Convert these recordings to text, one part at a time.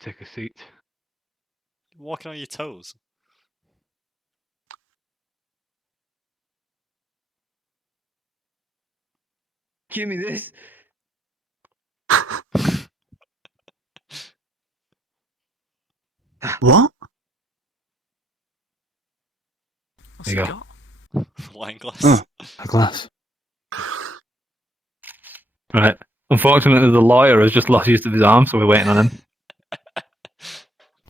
Take a seat. Walking on your toes. Give me this. What? What's There he you got? Wine glass. Oh. A glass. Right. Unfortunately, the lawyer has just lost use of his arm, so we're waiting on him.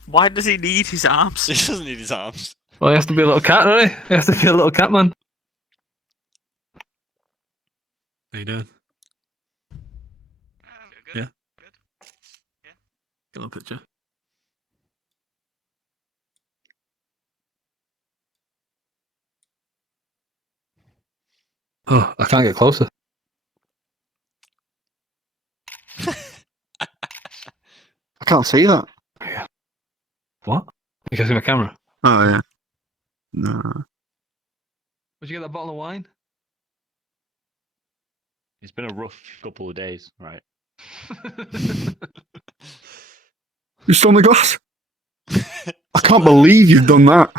Why does he need his arms? He doesn't need his arms. Well, he has to be a little cat, doesn't he? He has to be a little cat man. How you doing? Yeah. Good. Yeah. Get a little picture. Oh, I can't get closer. I can't see that. What? You can see my camera. Oh, yeah. No. Where'd you get that bottle of wine? It's been a rough couple of days, right? You stole my glass? I can't believe you've done that.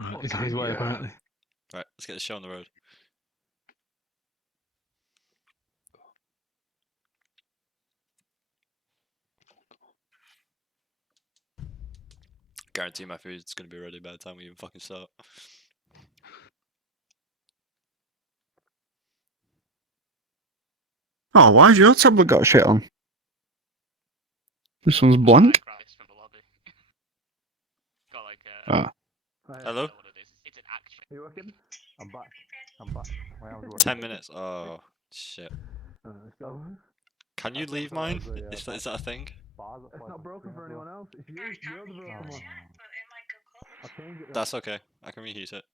Right, he's on his way, apparently. Right, let's get the show on the road. Guarantee my food's gonna be ready by the time we even fucking start. Oh, why's your tablet got shit on? This one's blank. Ah. Hello? Are you working? I'm back. I'm back. 10 minutes. Oh, shit. Can you leave mine? Is that a thing? It's not broken for anyone else. It's you. You're the broken one. I'll change it. That's okay. I can reheat it.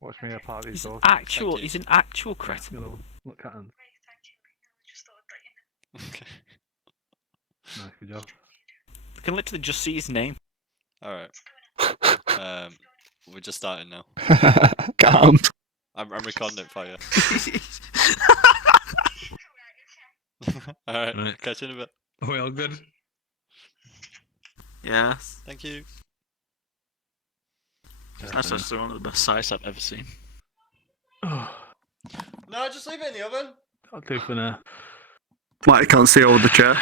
Watch me apart these He's an doors. actual. you. He's an actual cretin. Look at him. Okay. Nice, good job. I can literally just see his name. Alright. We're just starting now. Can't. I'm recording it for you. Alright, Right. catch you in a bit. Are we all good? Yes. Thank you. That's actually one of the best sights I've ever seen. Oh, No, just leave it in the oven. I'll do for now. Like, I can't see over the chair.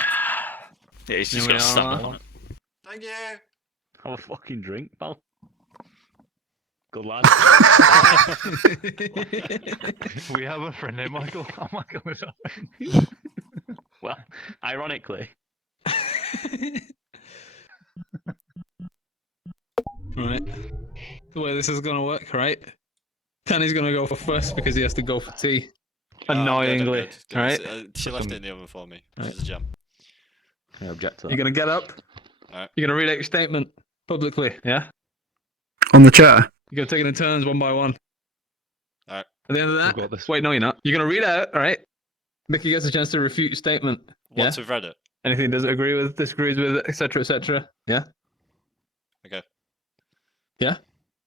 Yeah, he's Here just we gonna stand are. up on it. Thank you. Have a fucking drink, pal. Good lad. We have a friend named Michael. Oh, Michael is Well, ironically, Right. The way this is gonna work, right? Tanny's gonna go for first because he has to go for tea. annoyingly, right? She left it in the oven for me. She's a gem. I object to that. You're gonna get up. Alright. You're gonna read out your statement publicly. Yeah. On the chair. You're gonna take it in turns one by one. Alright. At the end of We've that, got this. wait, no, you're not. You're gonna read out, all right? Mickey gets a chance to refute your statement. Once we've read it. Anything he doesn't agree with, disagrees with, etc., etc. Yeah. Okay. Yeah,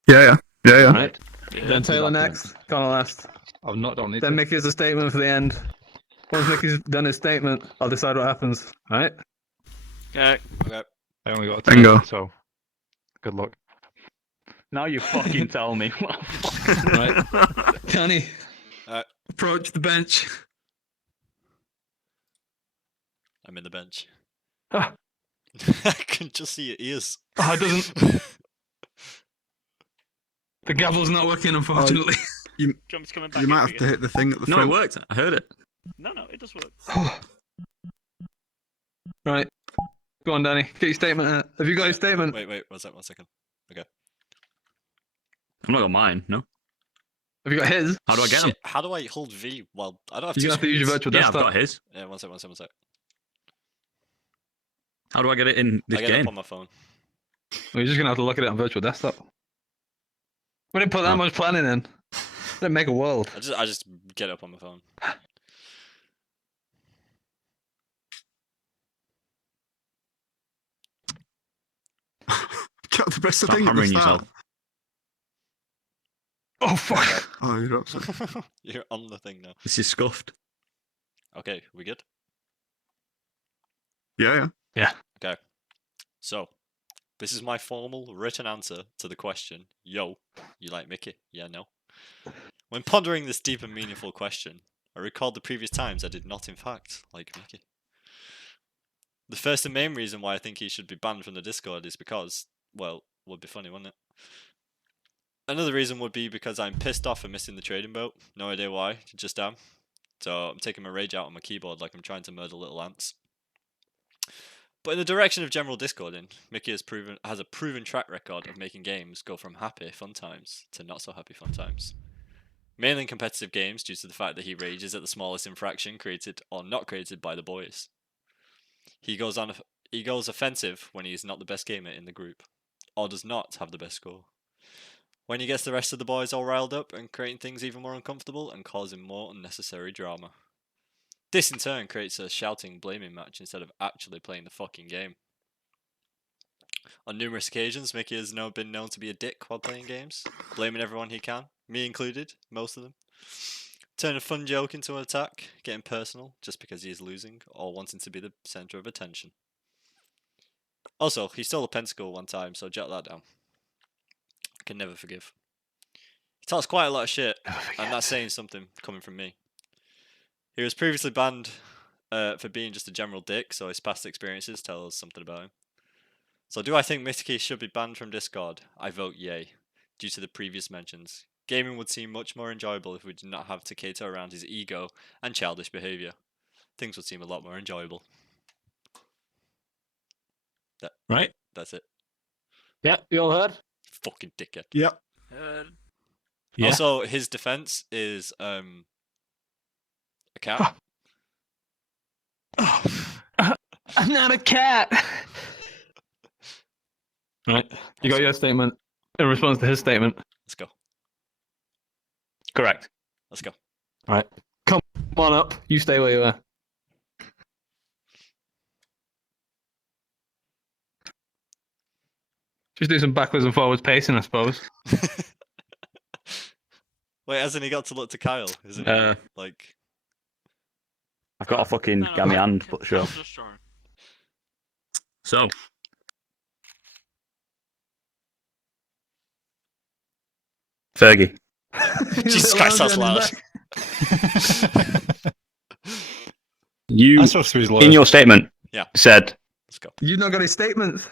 yeah. Yeah, yeah. Right. Then Taylor next. Connor last. I've not done it. Then Mickey has a statement for the end. Once Mickey's done his statement, I'll decide what happens. All right. Okay. Okay. I only got a Bingo. 10, so good luck. Now you fucking tell me. Right. Tanny. Approach the bench. I'm in the bench. Ah. I can just see your ears. Oh, it doesn't. The gavel's not working, unfortunately. Do you want me to come back You in might have to again? hit the thing at the No, it front. worked. I heard it. No, it does work. Right. Go on, Danny. Get your statement out. Have you got your statement? Wait, 1 second. I'm not got mine. No. Have you got his? How do I get him? Shit, how do I hold V? Well, I don't have You're two gonna have to use your screens. virtual Yeah, I've desktop. got his. Yeah, one sec. How do I get it in this I get it game? up on my phone. Well, you're just gonna have to look at it on virtual desktop. We didn't put that Oh. much planning in. Didn't make a world. I just get it up on my phone. Can't press the Stop thing at the hammering start. yourself. Oh fuck! Oh, you're upset. You're on the thing now. This is scuffed. Okay, we good? Yeah, yeah. Okay. So, this is my formal written answer to the question, yo, you like Mickey? Yeah, no. When pondering this deep and meaningful question, I recalled the previous times I did not in fact like Mickey. The first and main reason why I think he should be banned from the Discord is because, well, would be funny, wouldn't it? Another reason would be because I'm pissed off for missing the trading boat. No idea why, just am. So I'm taking my rage out on my keyboard like I'm trying to murder little ants. But in the direction of general Discording, Mickey has a proven track record of making games go from happy fun times to not so happy fun times. Mainly in competitive games due to the fact that he rages at the smallest infraction created or not created by the boys. He goes offensive when he is not the best gamer in the group, or does not have the best score. When he gets the rest of the boys all riled up and creating things even more uncomfortable and causing more unnecessary drama. This in turn creates a shouting, blaming match instead of actually playing the fucking game. On numerous occasions, Mickey has been known to be a dick while playing games, blaming everyone he can, me included, most of them. Turn a fun joke into an attack, getting personal just because he is losing or wanting to be the centre of attention. Also, he stole a pentacle one time, so jot that down. I can never forgive. He talks quite a lot of shit, and that's saying something coming from me. He was previously banned for being just a general dick, so his past experiences tell us something about him. So do I think Mickey should be banned from Discord? I vote yay, due to the previous mentions. Gaming would seem much more enjoyable if we did not have to cater around his ego and childish behaviour. Things would seem a lot more enjoyable. Right? That's it. Yeah, you all heard? Fucking dickhead. Yep. Yeah. Also, his defense is a cat. I'm not a cat. Right. You got your statement in response to his statement. Let's go. Correct. Let's go. Come on up. You stay where you are. Just do some backwards and forwards pacing, I suppose. Wait, hasn't he got to look to Kyle? Isn't he? Like, I've got a fucking gammy hand, but sure. So, Fergie. Jesus Christ, that's loud. You, That's supposed to be his lawyer. in your statement, Yeah. said, Let's go. You've not got his statements.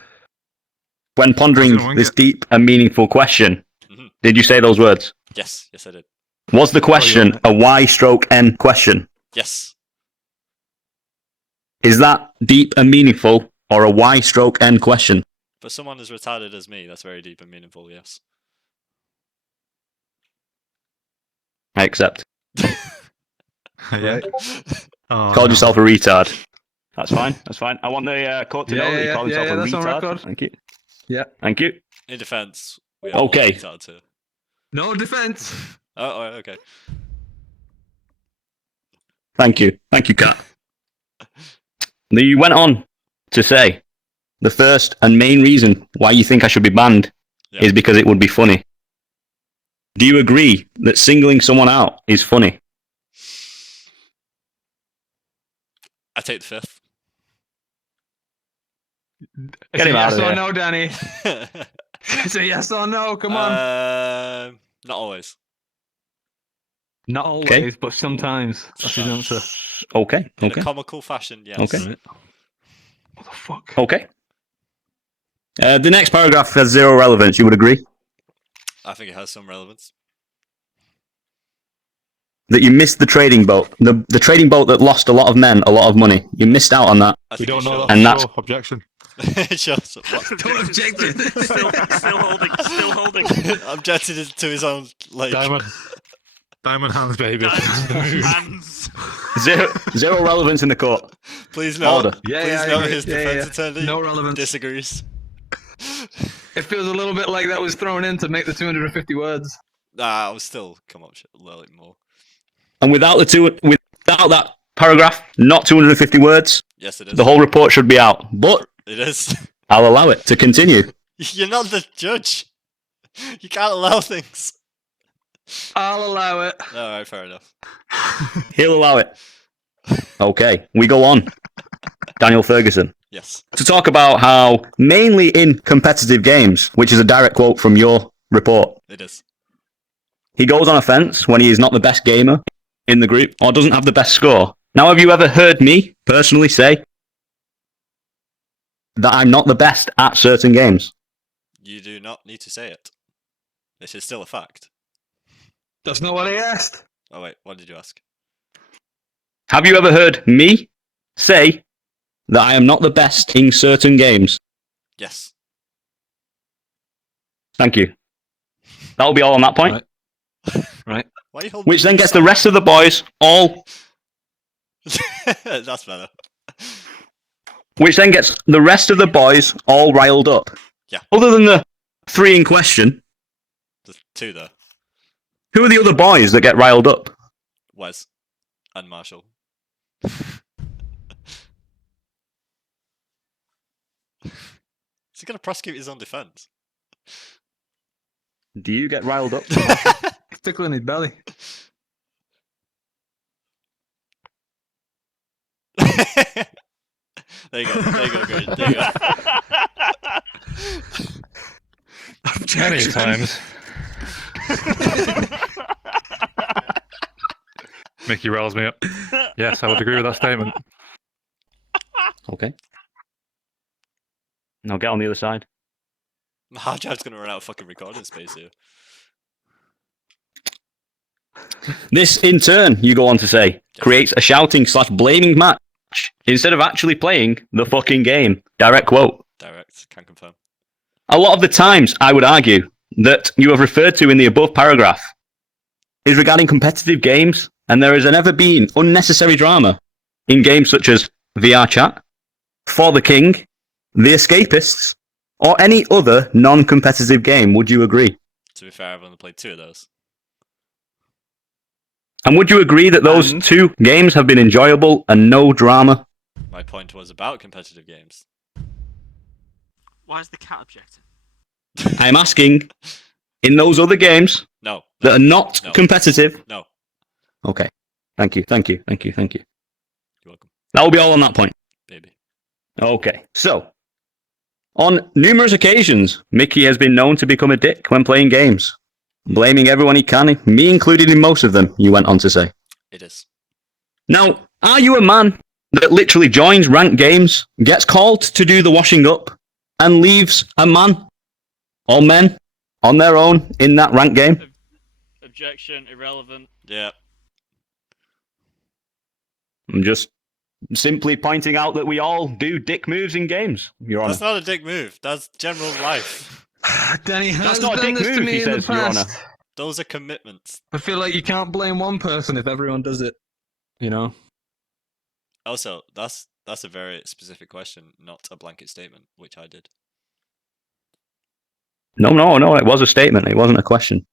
when pondering Wing this it. deep and meaningful question, Mhm. did you say those words? Yes, I did. Was the question a Y/N question? Yes. Is that deep and meaningful or a Y/N question? For someone as retarded as me, that's very deep and meaningful, yes. I accept. Yeah. oh, Called no. yourself a retard. That's fine. That's fine. I want the court to Yeah, know that you yeah, called yeah, yourself a that's on retard. record. Thank you. Yeah. Thank you. In defense, we are all Okay. retarded too. No defense. Oh, okay. Thank you. Thank you, Kat. Now, you went on to say the first and main reason why you think I should be banned Yeah. is because it would be funny. Do you agree that singling someone out is funny? I take the fifth. Get him out yes of or there. no, Danny? It's a yes or no. Come on. Not always. Not always, Okay. but sometimes. That's his answer. Okay. In Okay. a comical fashion, yes. Okay. What the fuck? Okay. The next paragraph has zero relevance. You would agree I think it has some relevance. that you missed the trading boat, the trading boat that lost a lot of men a lot of money. You missed out on that. I We think don't it know shows. that. And that's- so objection. It shows. What? Don't object to this. Still holding. Still holding. Objected to his own, like... Diamond hands, baby. Hands. Zero relevance in the court. Please note, Order. Yeah, please yeah, I note agree. his Yeah, defense yeah. attorney No relevance. disagrees. It feels a little bit like that was thrown in to make the 250 words. Nah, I will still come up a little bit more. And without that paragraph, not 250 words, Yes, it is. the whole report should be out. But It is. I'll allow it to continue. You're not the judge. You can't allow things. I'll allow it. Alright, fair enough. He'll allow it. Okay, we go on. Daniel Ferguson. Yes. To talk about how, mainly in competitive games, which is a direct quote from your report, It is. he goes on offense when he is not the best gamer in the group or doesn't have the best score. Now, have you ever heard me personally say that I'm not the best at certain games? You do not need to say it. This is still a fact. That's not what I asked. Oh wait, what did you ask? Have you ever heard me say that I am not the best in certain games? Yes. Thank you. That'll be all on that point. Right. Why are you holding Which then me gets the aside? rest of the boys all. That's better. Which then gets the rest of the boys all riled up. Yeah. Other than the 3 in question, There's 2 there. who are the other boys that get riled up? Wes and Marshall. Is he gonna prosecute his own defense? Do you get riled up? He's tickling his belly. There you go. There you go, Green. There you go. Many times. Mickey riles me up. Yes, I would agree with that statement. Okay. Now get on the other side. My hard drive's gonna run out of fucking recording space here. This, in turn, you go on to say, creates a shouting/blaming match instead of actually playing the fucking game. Direct quote. Direct, can confirm. A lot of the times, I would argue, that you have referred to in the above paragraph is regarding competitive games, and there has never been unnecessary drama in games such as VR Chat, For the King, The Escapists, or any other non-competitive game. Would you agree? To be fair, I've only played 2 of those. And would you agree that those And? 2 games have been enjoyable and no drama? My point was about competitive games. Why is the cat objecting? I'm asking, in those other games No. that are not No. competitive. No. Okay. Thank you. You're welcome, That will be all on that point. baby. Okay. So, on numerous occasions, Mickey has been known to become a dick when playing games, blaming everyone he can, me included in most of them, you went on to say. It is. Now, are you a man that literally joins ranked games, gets called to do the washing up, and leaves a man or men on their own in that ranked game? Objection, irrelevant. Yeah. I'm just simply pointing out that we all do dick moves in games, Your Honour. That's not a dick move. That's general life. Danny has That's not a done dick this to move, me he in the says, Your Honour. past. Those are commitments. I feel like you can't blame one person if everyone does it. You know? Also, that's a very specific question, not a blanket statement, which I did. No, it was a statement. It wasn't a question.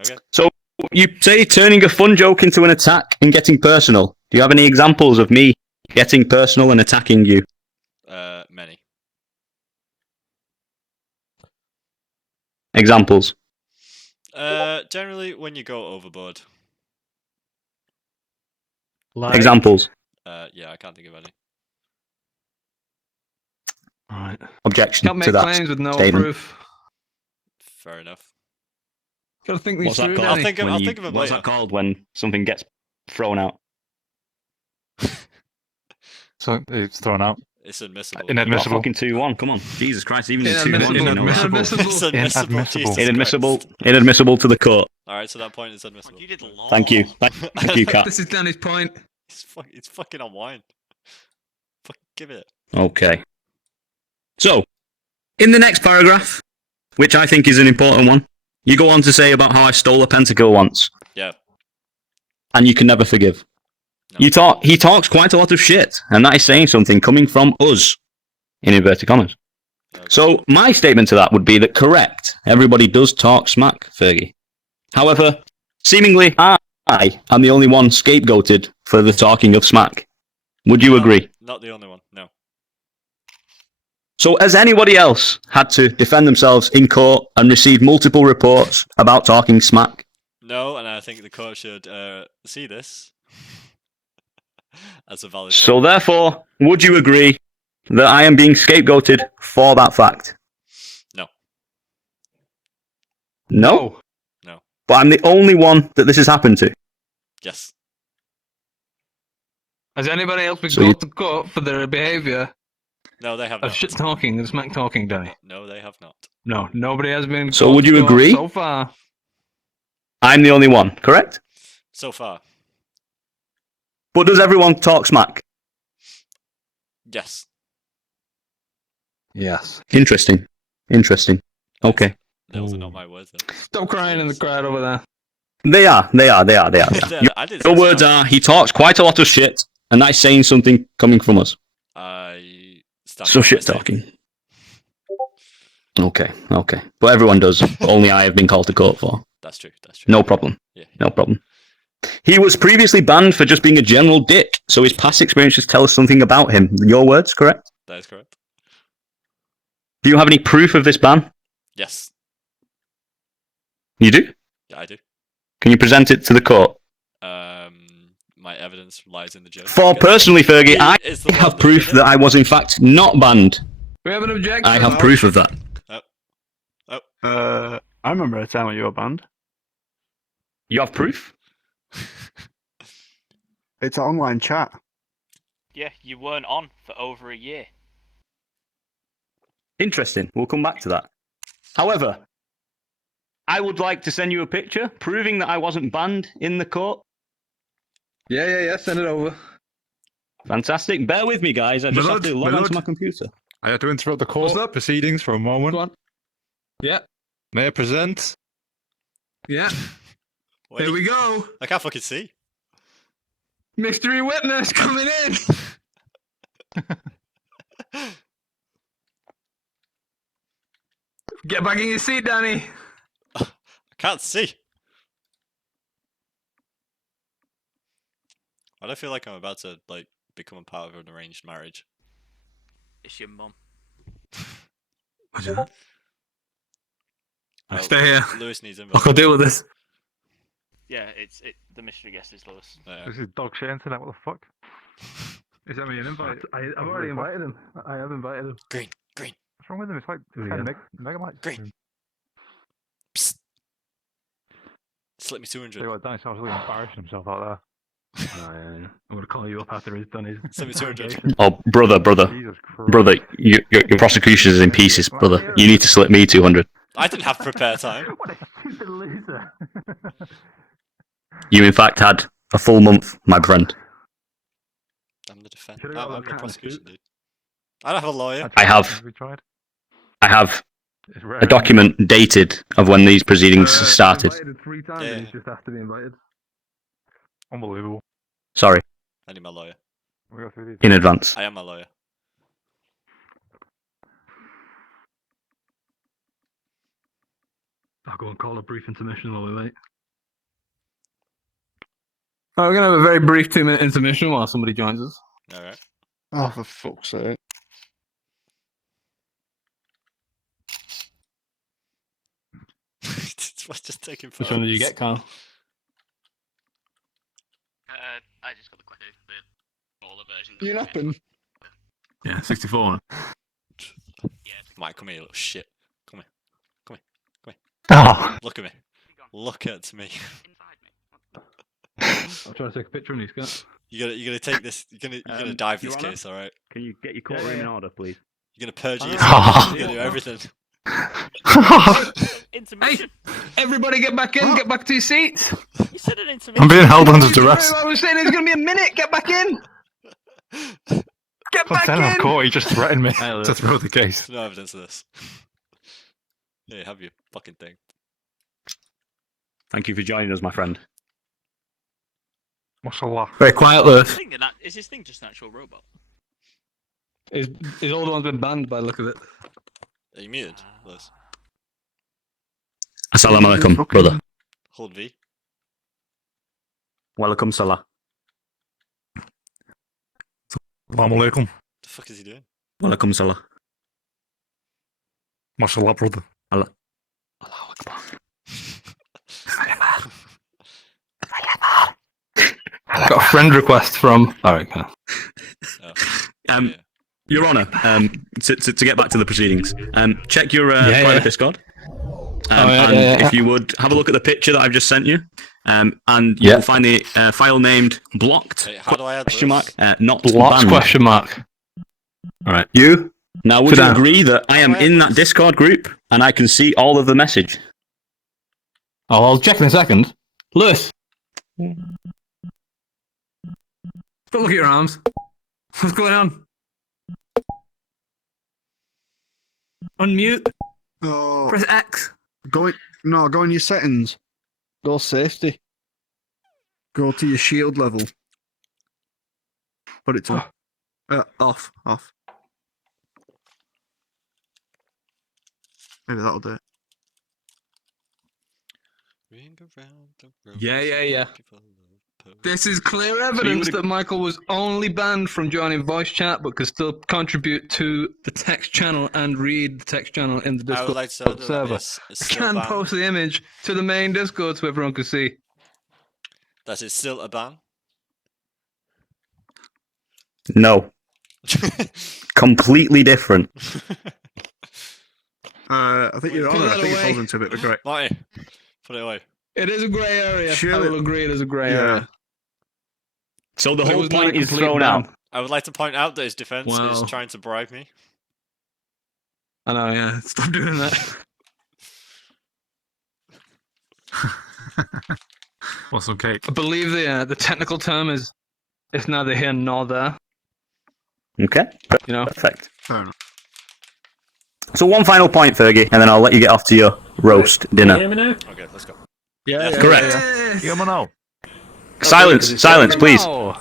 Okay. So, you say turning a fun joke into an attack and getting personal. Do you have any examples of me getting personal and attacking you? Many. Examples. Generally, when you go overboard. Like, Examples. Yeah, I can't think of any. Right. Objection Can't to make that claims with no statement. proof. Fair enough. Gotta think these What's that through, called? I'll Danny. think of When you- them What's later. that called when something gets thrown out? So it's thrown out. It's admissible. What, Inadmissible. fucking 2-1. Come on. Jesus Christ, even in 2-1. Inadmissible. you know that. Inadmissible. It's admissible. Inadmissible. Jesus Inadmissible. Christ. Inadmissible to the court. Alright, so that point is admissible. You did law. Thank you. Thank you, Kat. This is Danny's point. It's fucking unwind. Fuck, give it. Okay. So, in the next paragraph, which I think is an important one, you go on to say about how I stole a pentakill once. Yeah. And you can never forgive. No. He talks quite a lot of shit, and that is saying something coming from us, in inverted commas. Okay. So, my statement to that would be that correct, everybody does talk smack, Fergie. However, seemingly I am the only one scapegoated for the talking of smack. Would you agree? Not the only one. No. So has anybody else had to defend themselves in court and receive multiple reports about talking smack? No, and I think the court should see this as a valid. So therefore, would you agree that I am being scapegoated for that fact? No. No? No. But I'm the only one that this has happened to. Yes. Has anybody else been So you- called to court for their behaviour No, they have of not. shit talking and smack talking, Danny? No, they have not. No, nobody has been. So called would to you court agree? so far? I'm the only one, correct? So far, But does everyone talk smack? yes. Yes. Interesting. Interesting. Okay. Those are not my words. Though. Stop crying in the crowd over there. They are. I did. Your words are, he talks quite a lot of shit, and that's saying something coming from us. I stand So by shit my statement. talking. Okay, okay. But everyone does. Only I have been called to court for. That's true. That's true. No problem. Yeah. No problem. He was previously banned for just being a general dick, so his past experiences tell us something about him. Your words, correct? That is correct. Do you have any proof of this ban? Yes. You do? Yeah, I do. Can you present it to the court? My evidence lies in the judge. For because personally, Fergie, he I is the one have that proof did it. that I was in fact not banned. We have an objection. I have proof of that. I remember a time when you were banned. You have proof? It's an online chat. Yeah, you weren't on for over a year. Interesting. We'll come back to that. However, I would like to send you a picture proving that I wasn't banned in the court. Yeah. Send it over. Fantastic. Bear with me, guys. I just have to log onto my computer. I have to interrupt the court proceedings for a moment. Go on. Yeah. May I present? Yeah. Wait, Here we go. I can't fucking see. Mystery witness coming in. Get back in your seat, Danny. I can't see. I don't feel like I'm about to become a part of an arranged marriage. It's your mum. Well, Stay here. Lewis needs I can involved. deal with this. Yeah, the mystery guest is Lewis. This is dog shit internet. What the fuck? Is that me an invite? I've already invited him. I have invited him. Green. What's wrong with him? It's like Do it 10 again. megabytes. Green. Psst. Slip me Tell 200. you what, Danny sounds really embarrassing himself out there. I'm gonna call you up after he's done his. Slip me 200. investigation. Oh, brother. Jesus Christ. Brother, your prosecution is in pieces, brother. You need to slip me 200. I didn't have prepare time. What a stupid loser. You, in fact, had a full month, my friend. I'm the defense. Should've got I'm that the cat in the prosecution, suit. dude. I don't have a lawyer. I have We tried. I have It's rare. a document dated of when these proceedings started. Invited 3 times Yeah. and he's just asked to be invited. Unbelievable. Sorry, I need my lawyer. We go through these. in advance. I am my lawyer. I'll go and call a brief intermission while we wait. Right, we're gonna have a very brief 2-minute intermission while somebody joins us. Alright. Oh, for fuck's sake. What's just taking Which one did you photos? get, Carl? I just got the question with all the versions. You napping? Yeah, 64. Mike, come here, you little shit. Come here. Oh, Look at me. Look at me. I'm trying to take a picture and he's got. You're gonna take this. You're gonna dive this Your Honour? case, all right? can you get your courtroom in order, please? You're gonna perjure Oh. yourself. You're gonna do everything. Intermission. Everybody get back in. Get back to your seats. You said an intermission. I'm being held under duress. I was saying it's gonna be a minute. Get back in. Get I'm back telling him in. court, he just threatened me Hey, to throw the case. There's no evidence of this. Here, have your fucking thing. Thank you for joining us, my friend. Mashallah. Very quiet, Lewis. Is this thing just an actual robot? His old one's been banned by the look of it. Are you muted, Liz? Assalamu alaikum, brother. Hold V. Welcome, Salah. Assalamu alaikum. The fuck is he doing? Welcome, Salah. MashaAllah, brother. Allahu Got a friend request from. Alright, okay. Oh, Um, yeah. Your Honour, to get back to the proceedings, check your Yeah, private yeah. Discord. yeah, And yeah. if you would have a look at the picture that I've just sent you, and Yeah. you'll find the file named blocked Hey, how do I add question this? mark not Lots banned. question mark. Alright. You now would Sit you down. agree that I am How do I in add that this? Discord group and I can see all of the message? Oh, I'll check in a second. Lewis. Don't look at your arms. What's going on? Unmute. Oh, Press X. go in your settings. Go safety. Go to your shield level. Put it to off. Maybe that'll do it. Ring around the Yeah, rosy yeah, yeah. people of Persia. This is clear evidence would- that Michael was only banned from joining voice chat, but could still contribute to the text channel and read the text channel in the I would Discord like to know that server. it's still Can banned. post the image to the main Discord so everyone can see. That is still a ban. No, completely different. I think you're Put on. I that think it away. falls into a bit of a great. Marty, put it away. It is a grey area. Surely- I will agree it is a grey Yeah. area. So the But it whole was not a point is complete thrown ban. out. I would like to point out that his defense is Wow. trying to bribe me. I know, yeah. Stop doing that. Want some cake? I believe the technical term is it's neither here nor there. Okay, You know? perfect. Fair enough. So one final point, Fergie, and then I'll let you get off to your roast dinner. Okay, let's go. Yeah, Correct. Yeah, man, no. Silence, silence, please. No.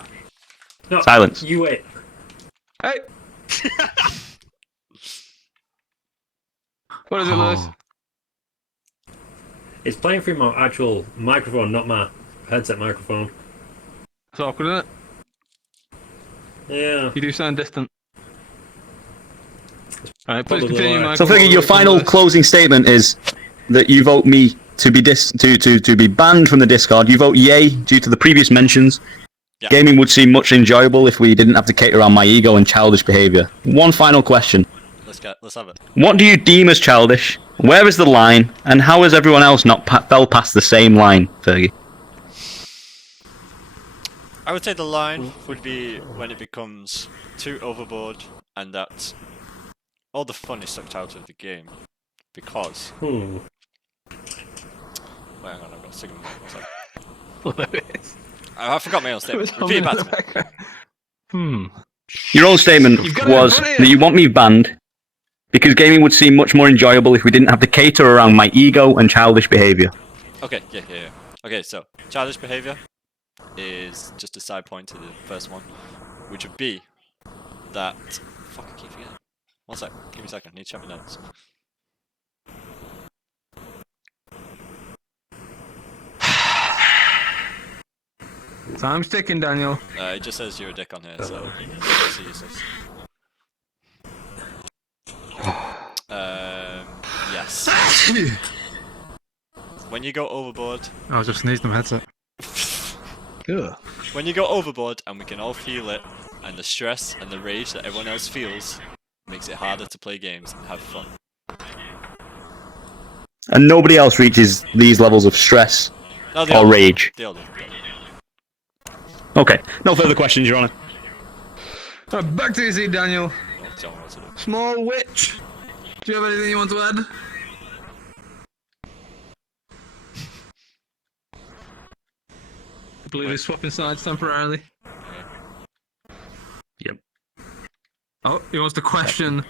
Silence. You wait. Hey. What is it, Lewis? It's playing through my actual microphone, not my headset microphone. It's awkward, isn't it? Yeah. You do sound distant. Alright, please Probably continue, why. Michael. So Fergie, your final Lewis. closing statement is that you vote me to be to be banned from the Discord. You vote yay due to the previous mentions. Yeah. Gaming would seem much enjoyable if we didn't have to cater around my ego and childish behaviour. One final question. Let's have it. What do you deem as childish? Where is the line? And how has everyone else not fell past the same line, Fergie? I would say the line would be when it becomes too overboard and that all the fun is sucked out of the game. Because Hmm. wait, hang on, I've got a signal. One second. I forgot my own statement. Repeat it back to me. Your own statement You've got it in was front of that you. you want me banned because gaming would seem much more enjoyable if we didn't have to cater around my ego and childish behaviour. Okay, yeah. Okay, so childish behavior is just a side point to the first one, which would be that. Fuck, I keep forgetting. One sec, give me a second. I need to check my notes. Time's ticking, Daniel. It just says you're a dick on here, so it's useless. Yes. When you go overboard, I was just sneezing my headset. when you go overboard, and we can all feel it, and the stress and the rage that everyone else feels makes it harder to play games and have fun. And nobody else reaches these levels of stress No, they or all do. rage. They all do. Okay, no further questions, Your Honour. Alright, back to you, see, Daniel. Well, tell me what to do. Small witch. Do you have anything you want to add? I believe he's swapping sides temporarily. Yep. Oh, he wants to question.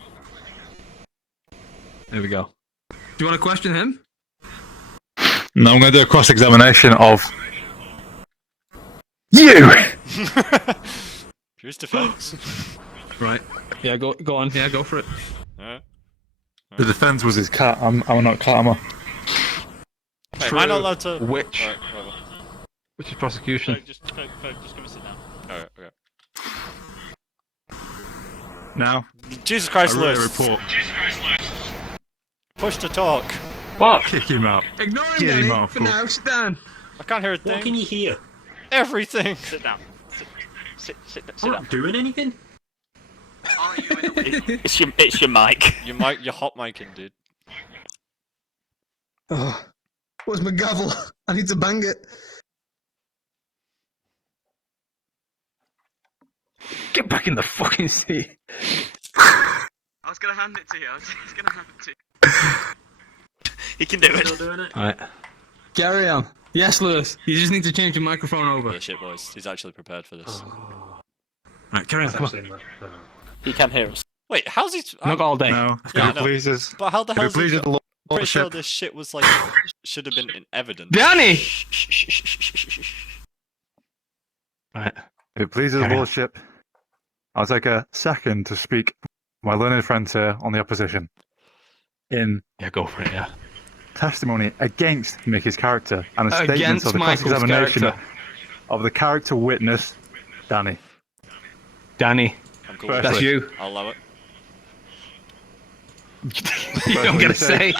There we go. Do you want to question him? No, I'm going to do a cross-examination of... You! Here's defense. Right. Yeah, go on. Yeah, go for it. Alright. The defense was his cat. I'm not cat, am I? Wait, am I not allowed to? Which? Alright, whatever. Which is prosecution? Just gonna sit down. Alright, okay. Now, Jesus Christ, I wrote a Lewis. report. Push to talk. What? Kick him out. Ignore him, Get him Danny, out, for fool. now. Sit down. I can't hear a What thing. can you hear? Everything. Sit down. Sit I'm down. not doing anything. It's your mic. You're hot micing, dude. Oh, where's my gavel? I need to bang it. Get back in the fucking seat. I was gonna hand it to you. I was just gonna hand it to you. He can do Still it. doing it? Alright. Carry on. Yes, Lewis. You just need to change your microphone over. Yeah, shit, boys. He's actually prepared for this. Alright, carry on. Come on. Actually, no. He can hear us. Wait, how's he? Not all day. No, Yeah, I if know. it pleases. But how the If hell it pleases the pretty sure lordship. this shit was like should have been in evidence. Danny! If it pleases the Carry on. lordship, I'll take a second to speak my learned friends here on the opposition. In Yeah, go for it, yeah. testimony against Mickey's character and a statement Against of the Michael's cross-examination character. of the character witness, Danny. Danny, I'm cool with That's that. you. I'll allow it. You don't get to say.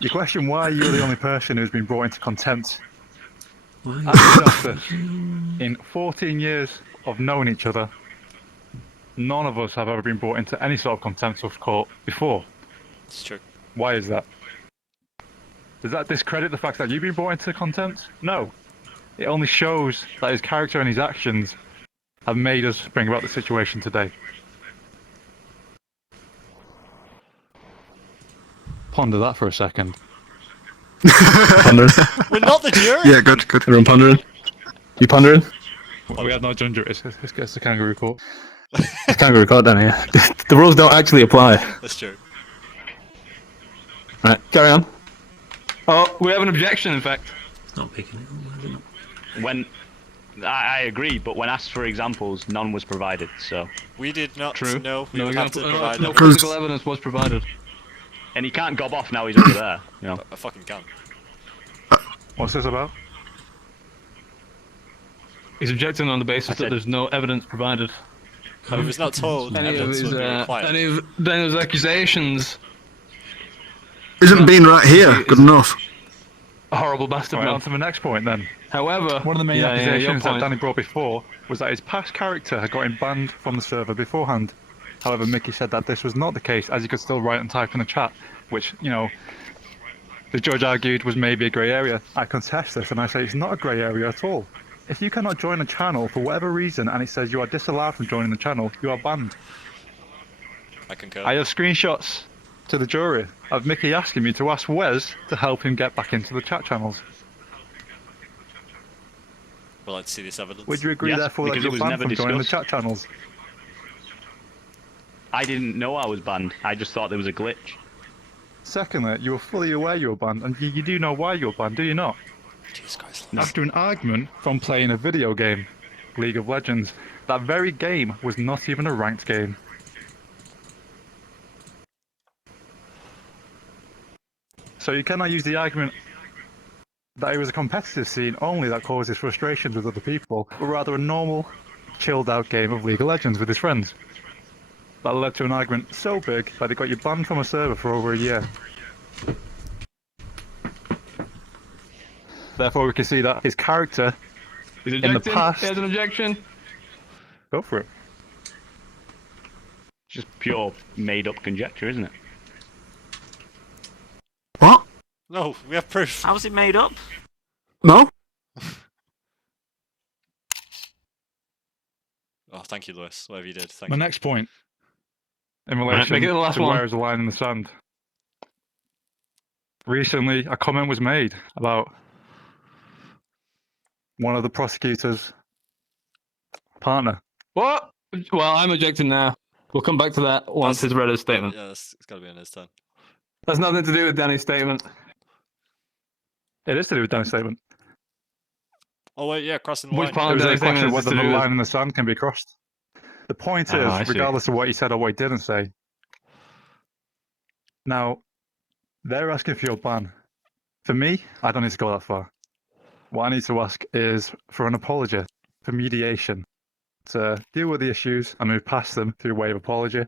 You question why you're the only person who's been brought into contempt Why? at justice. In 14 years of knowing each other, none of us have ever been brought into any sort of contempt of court before. It's true. Why is that? Does that discredit the fact that you've been brought into contempt? No. It only shows that his character and his actions have made us bring about the situation today. Ponder that for a second. Pondering. We're not the jury. Yeah, good. Everyone pondering? You pondering? We had no judge. This gets the kangaroo court. I can't go record Danny. Yeah. The rules don't actually apply. That's true. Right, carry on. Oh, we have an objection, in fact. It's not picking it up, is it not? When I agree, but when asked for examples, none was provided. So, We did not True. know we No, would have to provide no them. physical evidence was provided. and he can't gob off now. He's over there. You know. I fucking can. What's this about? He's objecting on the basis that there's no evidence provided. He was not told Any of evidence his, would be required. any of Daniel's accusations. Isn't being right here good enough? A horrible bastard Right, man. on to the next point then. However, One of the main your accusations that point. Danny brought before was that his past character had got him banned from the server beforehand. However, Mickey said that this was not the case, as he could still write and type in the chat, which, you know, the judge argued was maybe a grey area. I contest this and I say it's not a grey area at all. If you cannot join a channel for whatever reason and it says you are disallowed from joining the channel, you are banned. I concur. I have screenshots to the jury of Mickey asking me to ask Wes to help him get back into the chat channels. We'll like to see this evidence. Would you agree, Yes, therefore, that because it you're was banned never from joining the discussed. chat channels? I didn't know I was banned. I just thought there was a glitch. Secondly, you were fully aware you were banned, and you do know why you were banned, do you not? Jesus Christ. After an argument from playing a video game, League of Legends, that very game was not even a ranked game. So you cannot use the argument that it was a competitive scene only that causes frustrations with other people, but rather a normal, chilled out game of League of Legends with his friends. That led to an argument so big that it got you banned from a server for over a year. Therefore, we can see that his character, He's in the objecting. past- He has an objection. go for it. Just pure made-up conjecture, isn't it? What? No, we have proof. How's it made up? No? Oh, thank you, Lewis. Whatever you did. Thank My you. next point, in Right, relation make it the last to one. where is the line in the sand. Recently, a comment was made about one of the prosecutor's partner. What? Well, I'm objecting now. We'll come back to that once he's read his statement. Yeah, it's got to be on his turn. That's nothing to do with Danny's statement. It is to do with Danny's statement. Oh wait, yeah, crossing the Which line. part It was of a Danny's statement question is whether to the do with? line in the sand can be crossed. The point Oh, I is, see. regardless of what he said or what he didn't say. Now, they're asking for your ban. For me, I don't need to go that far. What I need to ask is for an apology, for mediation, to deal with the issues and move past them through way of apology.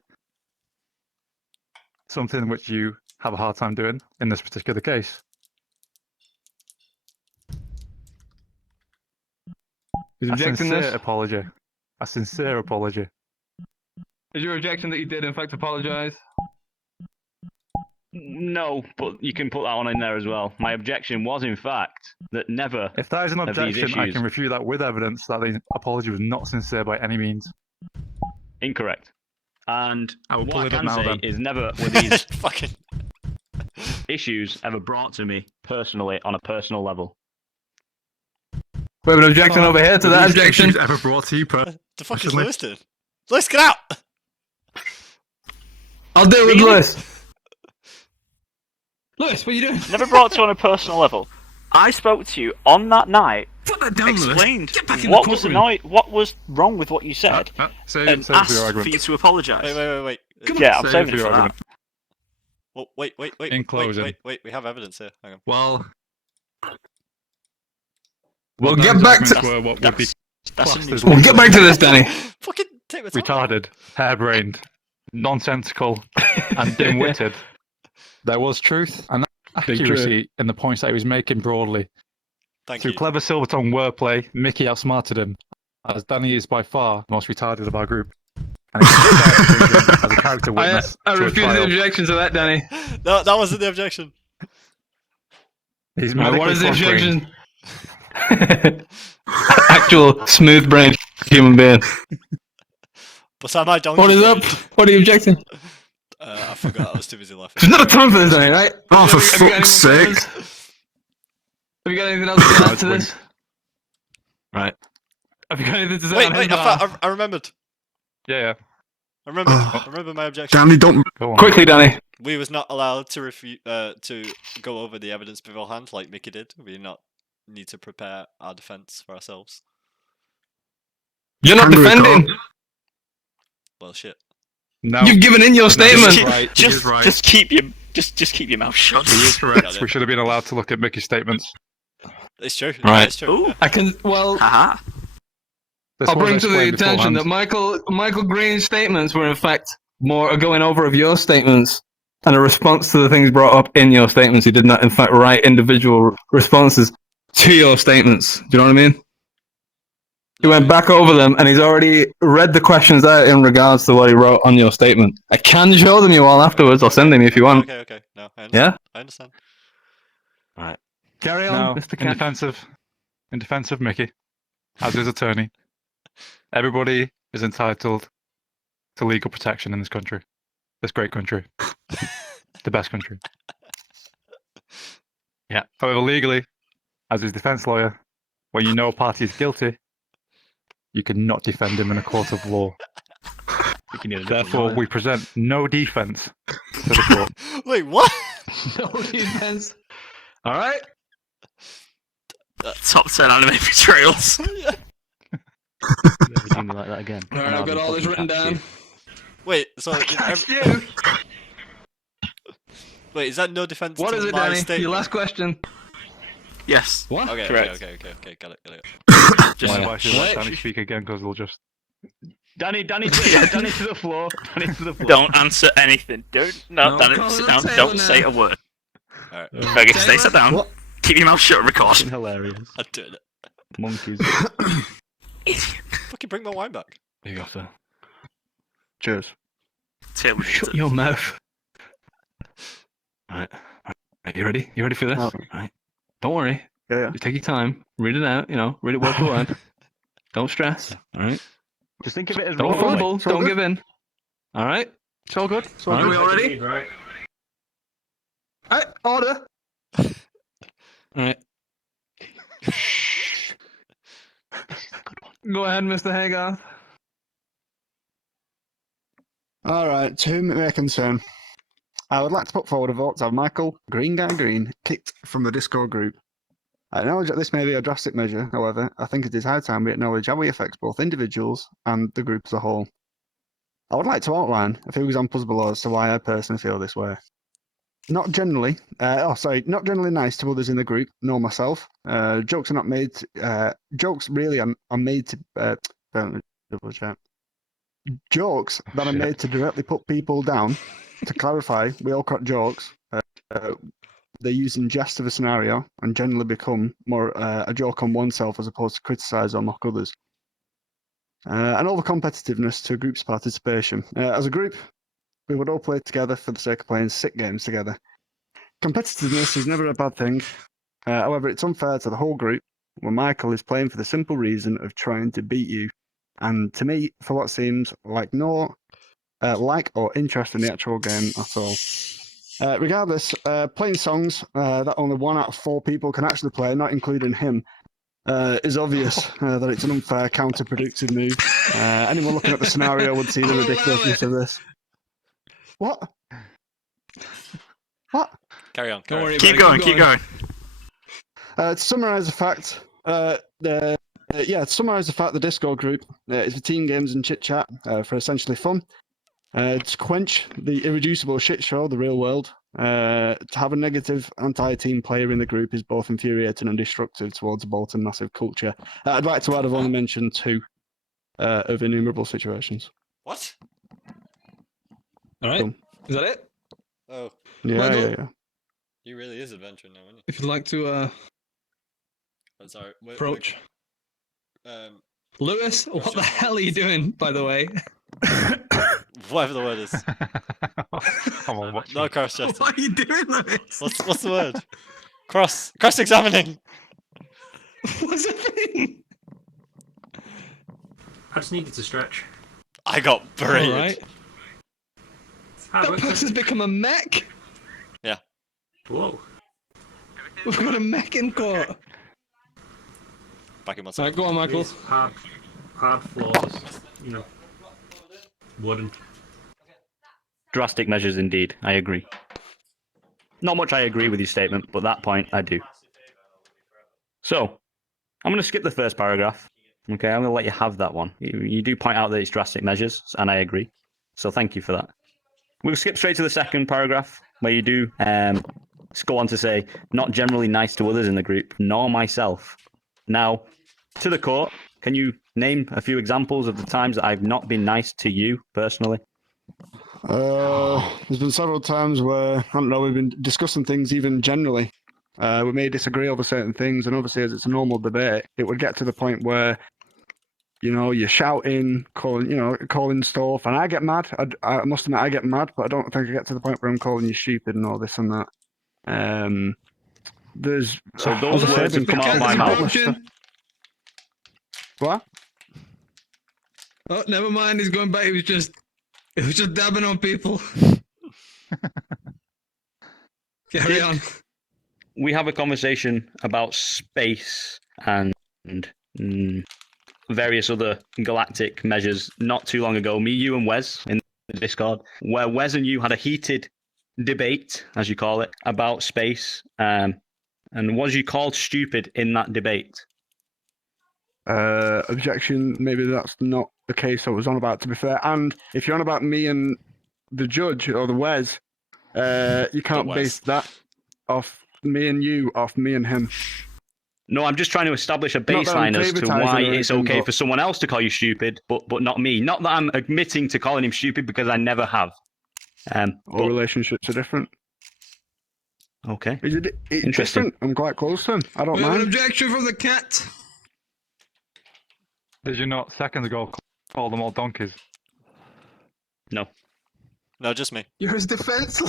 something which you have a hard time doing in this particular case. Is A objecting sincere this? apology. A sincere apology. Is your objection that you did in fact apologise? No, but you can put that one in there as well. My objection was, in fact, that never. If that is an Of these objection, I issues. can refute that with evidence that the apology was not sincere by any means. Incorrect. And I will pull what I it up can now say then. is never were these Fucking. issues ever brought to me personally on a personal level. We have an objection over here to Were that these objection. issues ever brought to you? The fuck is Personally? Lewis doing? Lewis, get out! I'll do it with Really? Lewis. Lewis, what are you doing? Never brought to on a personal level. I spoke to you on that night, Put that down, Lewis. explained Get back in what the was courtroom. what was wrong with what you said, Save, and save for your Asked for argument. you to apologise. Wait. yeah, I'm Save saving for it your for that. argument. Well, wait. In closing. Wait. We have evidence here. Hang on. Well, We'll Those get back to. arguments were what would be That's classed a as new- We'll get back to this, Danny. Fucking take my time. retarded, harebrained, nonsensical, and dim-witted. There was truth and Big accuracy in the points that he was making broadly. Thank Through you. clever Silvertongue wordplay, Mickey outsmarted him, as Danny is by far the most retarded of our group. And he's as a character witness I to a refuse the trial. objection to that, Danny. No, that wasn't the objection. He's Right, what medically is the cross-brained. objection? Actual smooth brain human being. But am I donkey? What is up? What are you objecting? I forgot. I was too busy laughing. There's not a time for this, Danny, right? oh, for Have you got any fuck's more sake. comments? Have you got anything else to add to this? Right. Have you got anything to say on his Wait. behalf? I remembered. Yeah. I remember my objection. Danny, don't. Go on. Quickly, Danny. We was not allowed to to go over the evidence beforehand like Mickey did. We did not need to prepare our defense for ourselves. You're not Kangaroo defending. court. Well, shit. No, You've given in your he's statement. right. He is right. Just keep your mouth shut. He is correct. We should have been allowed to look at Mickey's statements. It's true. Right. It's true. Ooh. I can. Well, Haha. This I'll was bring to the explained attention beforehand. that Michael Green's statements were in fact more a going over of your statements and a response to the things brought up in your statements. He did not, in fact, write individual responses to your statements. Do you know what I mean? He went back over them and he's already read the questions out in regards to what he wrote on your statement. I can show them you all afterwards. I'll send them if you want. Okay. No, I understand. Yeah? I understand. Carry on, Now, Mr. in defense of Mickey, as his attorney, everybody is entitled to legal protection in this country, this great country, the best country. Yeah. However, legally, as his defense lawyer, when you know a party is guilty, you cannot defend him in a court of law. Therefore, we present no defense to the court. Wait, what? No defense. All right. Top 10 anime betrayals. Never do me like that again. All right, I've got all this written down. Wait, so You. wait, is that no defense What to is it, my Danny? statement? Your last question. Yes. What? Okay, Correct. okay, got it. Just Why should I let What? Danny speak again? Because they'll just. Danny to the floor. Danny to the floor. don't answer anything. No, Danny, call sit it down. a Don't table say now. a word. Alright, Okay, stay sit down. What? Keep your mouth shut and record. Hilarious. I'm doing it. Monkeys. Fucking bring my wine back. There you go, sir. Cheers. Taylor, Shut your mouth. All right. You ready? You ready for this? Oh. All right. Don't worry. Yeah. You take your time. Read it out. Read it word for word. Don't stress. All right. Just think of it as Don't role-playing. fumble. It's all Don't good. give in. All right. It's all good. It's all Are good. we all ready? Right. All right, order. All right. Go ahead, Mr. Haygarth. All right, to whom it may concern, I would like to put forward a vote to have Michael Green Guy Green kicked from the Discord group. I acknowledge that this may be a drastic measure, however, I think it is high time we acknowledge how it affects both individuals and the group as a whole. I would like to outline a few examples below as to why I personally feel this way. Not generally nice to others in the group, nor myself. Jokes are not made. Jokes really are made to. Double check. Jokes that are made to directly put people down to clarify, we all crack jokes. They use in jest of a scenario and generally become more a joke on oneself as opposed to criticise or mock others. And all the competitiveness to a group's participation. As a group, we would all play together for the sake of playing sick games together. Competitiveness is never a bad thing. However, it's unfair to the whole group when Michael is playing for the simple reason of trying to beat you. And to me, for what seems like no like or interest in the actual game at all. Regardless, playing songs that only 1 out of 4 people can actually play, not including him, is obvious that it's an unfair, counterproductive move. Anyone looking at the scenario would see the ridiculousness of this. What? What? Carry on. Don't worry Keep about going, it. keep going. To summarise the fact, to summarise the fact, the Discord group is for team games and chit chat for essentially fun. To quench the irreducible shit show, the real world. To have a negative anti-team player in the group is both infuriating and destructive towards a Bolton massive culture. I'd like to add, I've only mentioned 2 of innumerable situations. What? All right. Cool. Is that it? Oh, Yeah, Michael? yeah. he really is adventuring now, isn't he? If you'd like to Oh, sorry. approach. What's Lewis, what the your hell are you doing, by the way? Whatever the word is. I'm on watch. No cross checking. What are you doing, Lewis? What's the word? Cross-examining. What's happening? I just needed to stretch. I got buried. All right. Hard That work. person's become a mech. Whoa. We've got a mech in court. Back in my All right, go on, Michael. These hard floors. You know. Wooden. Drastic measures indeed. I agree. Not much I agree with your statement, but that point I do. So, I'm going to skip the first paragraph. Okay, I'm going to let you have that one. You do point out that it's drastic measures, and I agree. So thank you for that. We'll skip straight to the second paragraph, where you do go on to say, not generally nice to others in the group, nor myself. Now, to the court, can you name a few examples of the times that I've not been nice to you personally? There's been several times where, I don't know, we've been discussing things even generally. We may disagree over certain things, and obviously as it's a normal debate, it would get to the point where, you know, you're shouting, calling stuff, and I get mad. I must admit, I get mad, but I don't think I get to the point where I'm calling you stupid and all this and that. There's So those as I words said, have come out of my mouth. What? Oh, never mind. He's going back. It was just dabbing on people. Carry on. We have a conversation about space and various other galactic measures not too long ago. Me, you, and Wes in the Discord, where Wes and you had a heated debate, as you call it, about space. And was you called stupid in that debate? Objection. Maybe that's not the case I was on about, to be fair. And if you're on about me and the judge or the Wes, you can't Wes. base that off me and you, off me and him. No, I'm just trying to establish a Not that I'm baseline as to favouritising why or it's anything, okay but- for someone else to call you stupid, but not me. Not that I'm admitting to calling him stupid, because I never have. All But, relationships are different. okay. Is it Interesting. different? I'm quite close to him. I don't We have an mind. objection from the cat. Did you not seconds ago call them all donkeys? No, just me. You're his defense.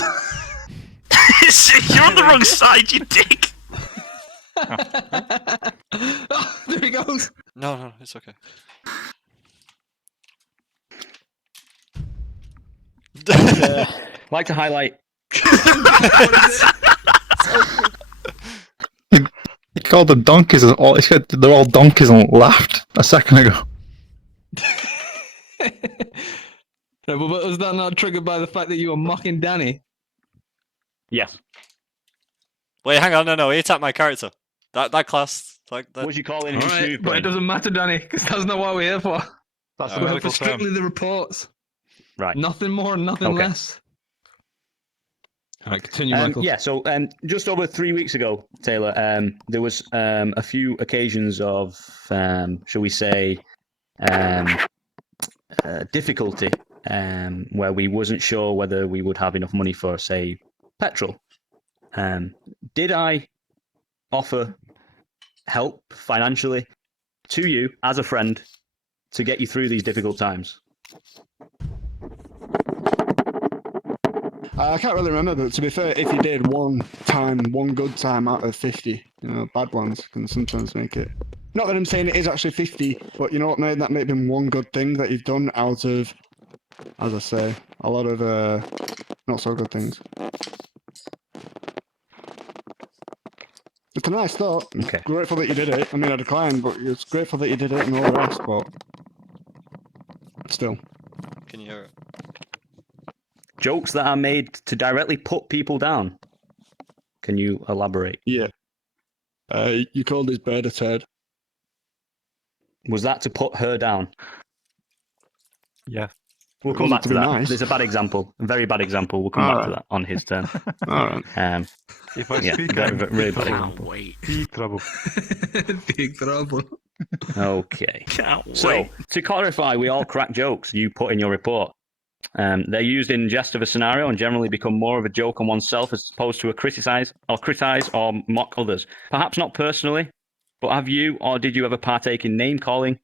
You're on the wrong side, you dick. Oh, there he goes. No, it's okay. I'd like to highlight. He called them donkeys and all. He said they're all donkeys and laughed a second ago. No, but was that not triggered by the fact that you were mocking Danny? Yes. Wait, hang on, no, he attacked my character. That class, like that. Was you calling All him right, stupid? but it doesn't matter, Danny, because that's not what we're here for. That's We're the We're here medical for term. strictly the reports. Right. Nothing more, nothing Okay. less. All right, continue, Michael. Yeah, so just over 3 weeks ago, Taylor, there was a few occasions of, shall we say, difficulty where we wasn't sure whether we would have enough money for, say, petrol. Did I offer help financially to you as a friend to get you through these difficult times? I can't really remember, but to be fair, if you did one good time out of 50, bad ones can sometimes make it. Not that I'm saying it is actually 50, but you know what, mate? That may have been one good thing that you've done out of, as I say, a lot of not so good things. It's a nice thought. Okay. Grateful that you did it. I mean, I declined, but it's grateful that you did it and all the rest, but still. Can you hear it? Jokes that are made to directly put people down. Can you elaborate? Yeah. You called his bird a turd. Was that to put her down? Yeah. We'll It come wasn't back to to be that. nice. There's a bad example, a very bad example. We'll come back to Alright. that on his turn. All right. If I Yeah, speak, very, I'm very, really big bad trouble. example. Wait. Big trouble. Big trouble. Okay. Can't So, wait. to clarify, we all crack jokes you put in your report. They're used in jest of a scenario and generally become more of a joke on oneself as opposed to a criticize or mock others. Perhaps not personally, but have you or did you ever partake in name calling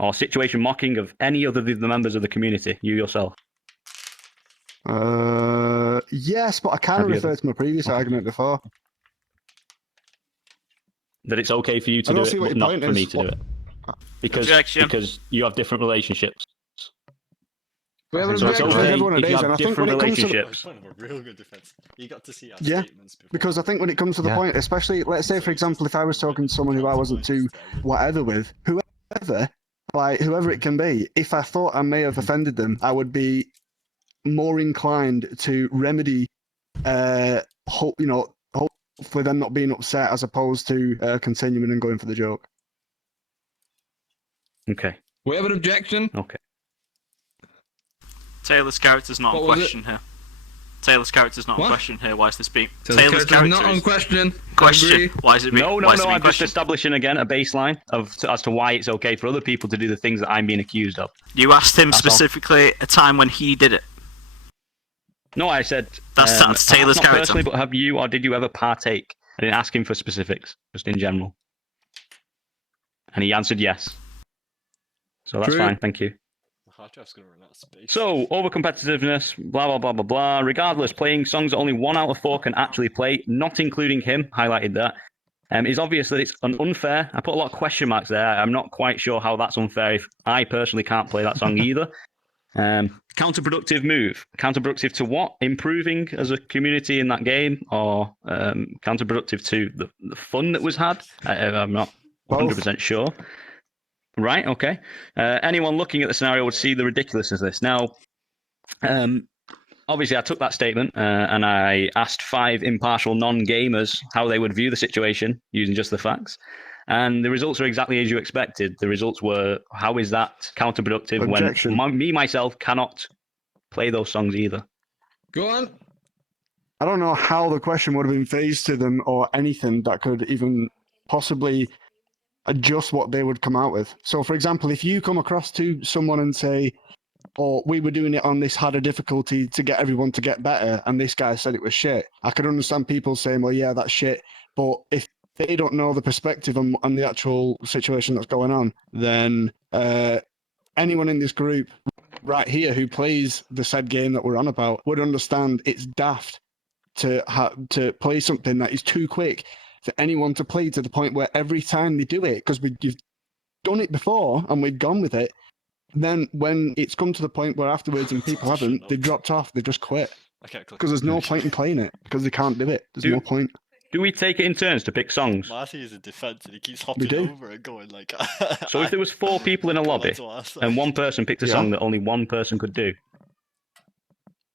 or situation mocking of any other of the members of the community, you yourself? Yes, but I kind of Have you referred to my previous argument before. That it's okay for you to I do don't it, see what but your not point for is. me to do What- it? Because you have different relationships. We have an So it's objection. okay everyone if you nowadays, and I have think different when it comes to the- relationships. Point of a real good defense. You got to see our Yeah, statements before. Because I think when it comes to the Yeah. point, especially, let's say, for example, if I was talking to someone who I wasn't too whatever with, whoever it can be, if I thought I may have offended them, I would be more inclined to remedy, hopefully them not being upset as opposed to continuing and going for the joke. Okay. We have an objection. Okay. Taylor's character's not What on was it? question here. Taylor's character's not What? on question here. Why is this being Taylor's character is not on is question. question? Agree. Why is it being? No. why is it being I'm just questioned? establishing again a baseline as to why it's okay for other people to do the things that I'm being accused of. You asked him That's all. specifically a time when he did it. No, I said That's perhaps Taylor's not character. personally, but have you or did you ever partake? I didn't ask him for specifics, just in general. And he answered yes. So that's True. fine, thank you. The hard drive's gonna run out of space. So, over competitiveness, blah, blah, blah, blah, blah. Regardless, playing songs that only 1 out of 4 can actually play, not including him, highlighted that, it's obvious that it's unfair. I put a lot of question marks there. I'm not quite sure how that's unfair if I personally can't play that song either. Counterproductive move. Counterproductive to what? Improving as a community in that game? Or counterproductive to the fun that was had? I'm not 100% sure. Right, okay. Anyone looking at the scenario would see the ridiculousness of this. Now, obviously, I took that statement and I asked 5 impartial non-gamers how they would view the situation using just the facts. And the results are exactly as you expected. The results were, how is that counterproductive Objection. when me, myself, cannot play those songs either? Go on. I don't know how the question would have been phased to them or anything that could even possibly adjust what they would come out with. So, for example, if you come across to someone and say, "Oh, we were doing it on this harder difficulty to get everyone to get better," and this guy said it was shit, I could understand people saying, "Well, yeah, that's shit." But if they don't know the perspective on the actual situation that's going on, then anyone in this group right here who plays the said game that we're on about would understand it's daft to play something that is too quick for anyone to play to the point where every time they do it, because you've done it before and we've gone with it, then when it's come to the point where afterwards and people haven't, they've dropped off, they've just quit. Okay, click. Because there's no point in playing it, because they can't do it. There's no point. Do we take it in turns to pick songs? Marty is a defense and he keeps hopping do. over and going like. So if there was 4 people in a lobby and one person picked a Yeah. song that only one person could do,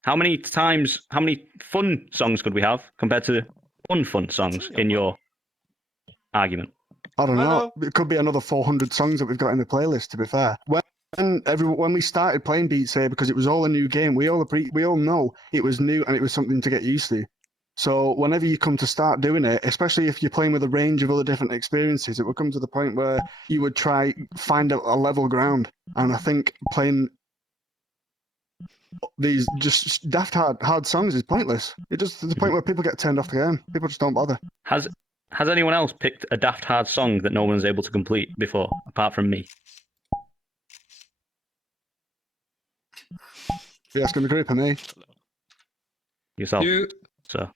how many fun songs could we have compared to unfun songs in your argument? I don't know. It could be another 400 songs that we've got in the playlist, to be fair. When we started playing Beat Saber, because it was all a new game, we all know it was new and it was something to get used to. So whenever you come to start doing it, especially if you're playing with a range of other different experiences, it would come to the point where you would try find a level ground. And I think playing these just daft hard songs is pointless. It just to the point where people get turned off the game. People just don't bother. Has anyone else picked a daft hard song that no one's able to complete before, apart from me? Are you asking the group or me? Yourself. You. So.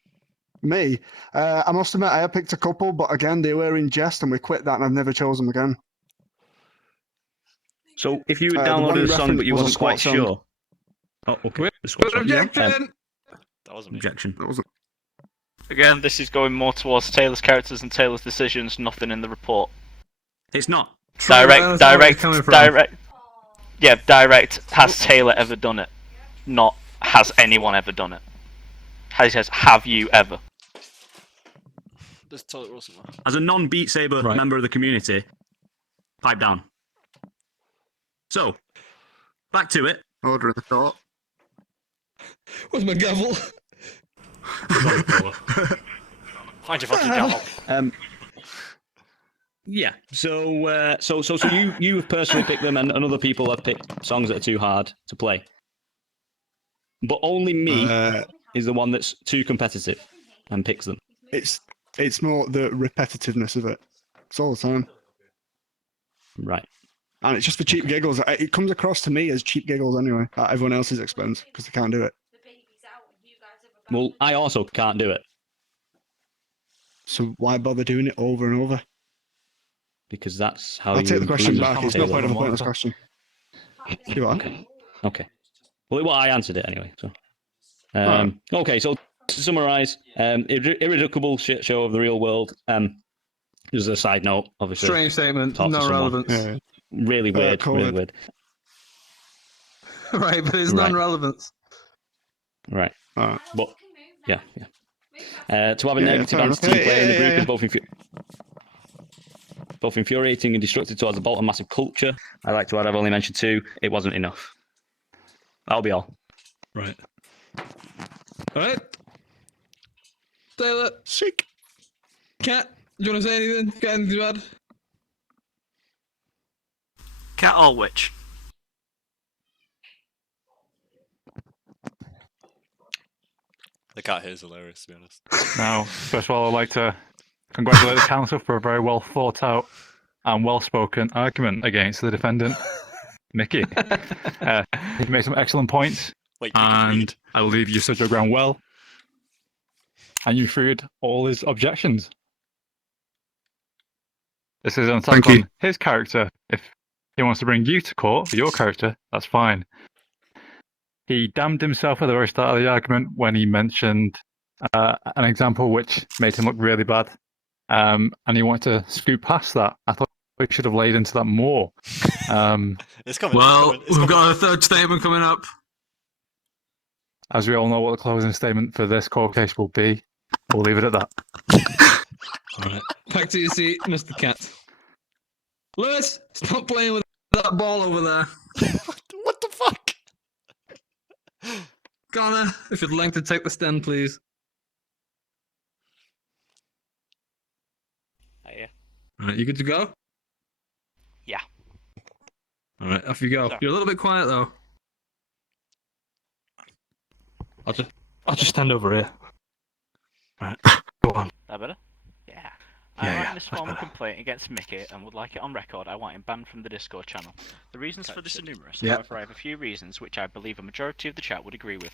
Me? I must admit, I have picked a couple, but again, they were in jest, and we quit that, and I've never chosen them again. So if you had The one downloaded a song referenced but you was a wasn't quite squat song. sure. Oh, okay. The squat song. Objection! That wasn't me. Objection. That wasn't. Again, this is going more towards Taylor's characters and Taylor's decisions, nothing in the report. It's not. That's not where it's coming from. Direct. Has Taylor ever done it? Not has anyone ever done it. He says, have you ever? There's toilet roll somewhere. As a non-Beat Saber Right. member of the community, pipe down. So, back to it. Order of the thought. Where's my gavel? Find your fucking gavel. Yeah. So you have personally picked them, and other people have picked songs that are too hard to play. But only me is the one that's too competitive and picks them. It's more the repetitiveness of it. It's all the time. Right. And it's just for cheap giggles. It comes across to me as cheap giggles anyway, at everyone else's expense, because they can't do it. Well, I also can't do it So why bother doing it over and over? because that's how I'll you. take the question improve back. It's not Taylor. point of a pointless question. You are. Okay. Well, I answered it anyway. So. Okay. So to summarise, irreducible shit show of the real world. There's a side note, obviously. Strange statement, Talk to no someone. relevance. Yeah. Really weird. Really COVID. weird. Right, but it's Right. non-relevance. Right. Alright. But yeah. To have a Yeah, negative fair anti-team enough. player in the Yeah, group yeah, is both infuriating and destructive towards the Bolton massive culture. I like to add, I've only mentioned 2. It wasn't enough. That'll be all. Right. Alright. Taylor. Sick. Cat, do you want to say anything? Got anything to add? Cat or witch? The cat here is hilarious, to be honest. Now, first of all, I'd like to congratulate the council for a very well thought out and well spoken argument against the defendant, Mickey. You've made some excellent points, Wait, you can read. and I believe you stood your ground well, and you freed all his objections. This is an attack Thank you. on his character. If he wants to bring you to court for your character, that's fine. He damned himself at the very start of the argument when he mentioned an example which made him look really bad, and he wanted to scoot past that. I thought we should have laid into that more. It's coming. Well, it's we've coming. got a third statement coming up. As we all know what the closing statement for this court case will be, we'll leave it at that. Alright. Back to your seat, Mr. Cat. Lewis, stop playing with that ball over there. What the fuck? Connor, if you'd like to take the stand, please. Yeah. Alright, you good to go? Yeah. Alright, off you go. Sure. You're a little bit quiet though. I'll just stand over here. Right, go on. That better? Yeah. Yeah, I'm yeah, writing this that's formal better. complaint against Mickey and would like it on record. I want him banned from the Discord channel. The reasons for this are numerous. Yeah. However, I have a few reasons which I believe a majority of the chat would agree with.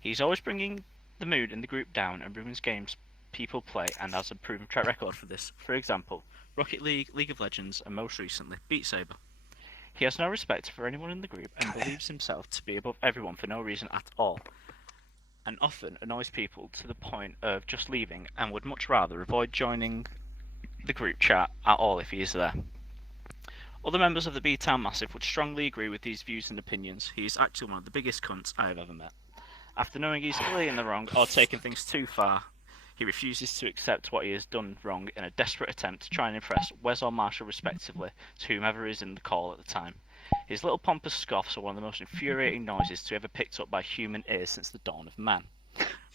He's always bringing the mood in the group down and ruins games people play and has a proven track record for this. For example, Rocket League, League of Legends, and most recently, Beat Saber. He has no respect for anyone in the group and believes himself to be above everyone for no reason at all, and often annoys people to the point of just leaving and would much rather avoid joining the group chat at all if he is there. Other members of the B-Town Massive would strongly agree with these views and opinions. He is actually one of the biggest cunts I have ever met. After knowing he's clearly in the wrong or taking things too far, he refuses to accept what he has done wrong in a desperate attempt to try and impress Wes or Marshall respectively to whomever is in the call at the time. His little pompous scoffs are one of the most infuriating noises to ever picked up by human ears since the dawn of man.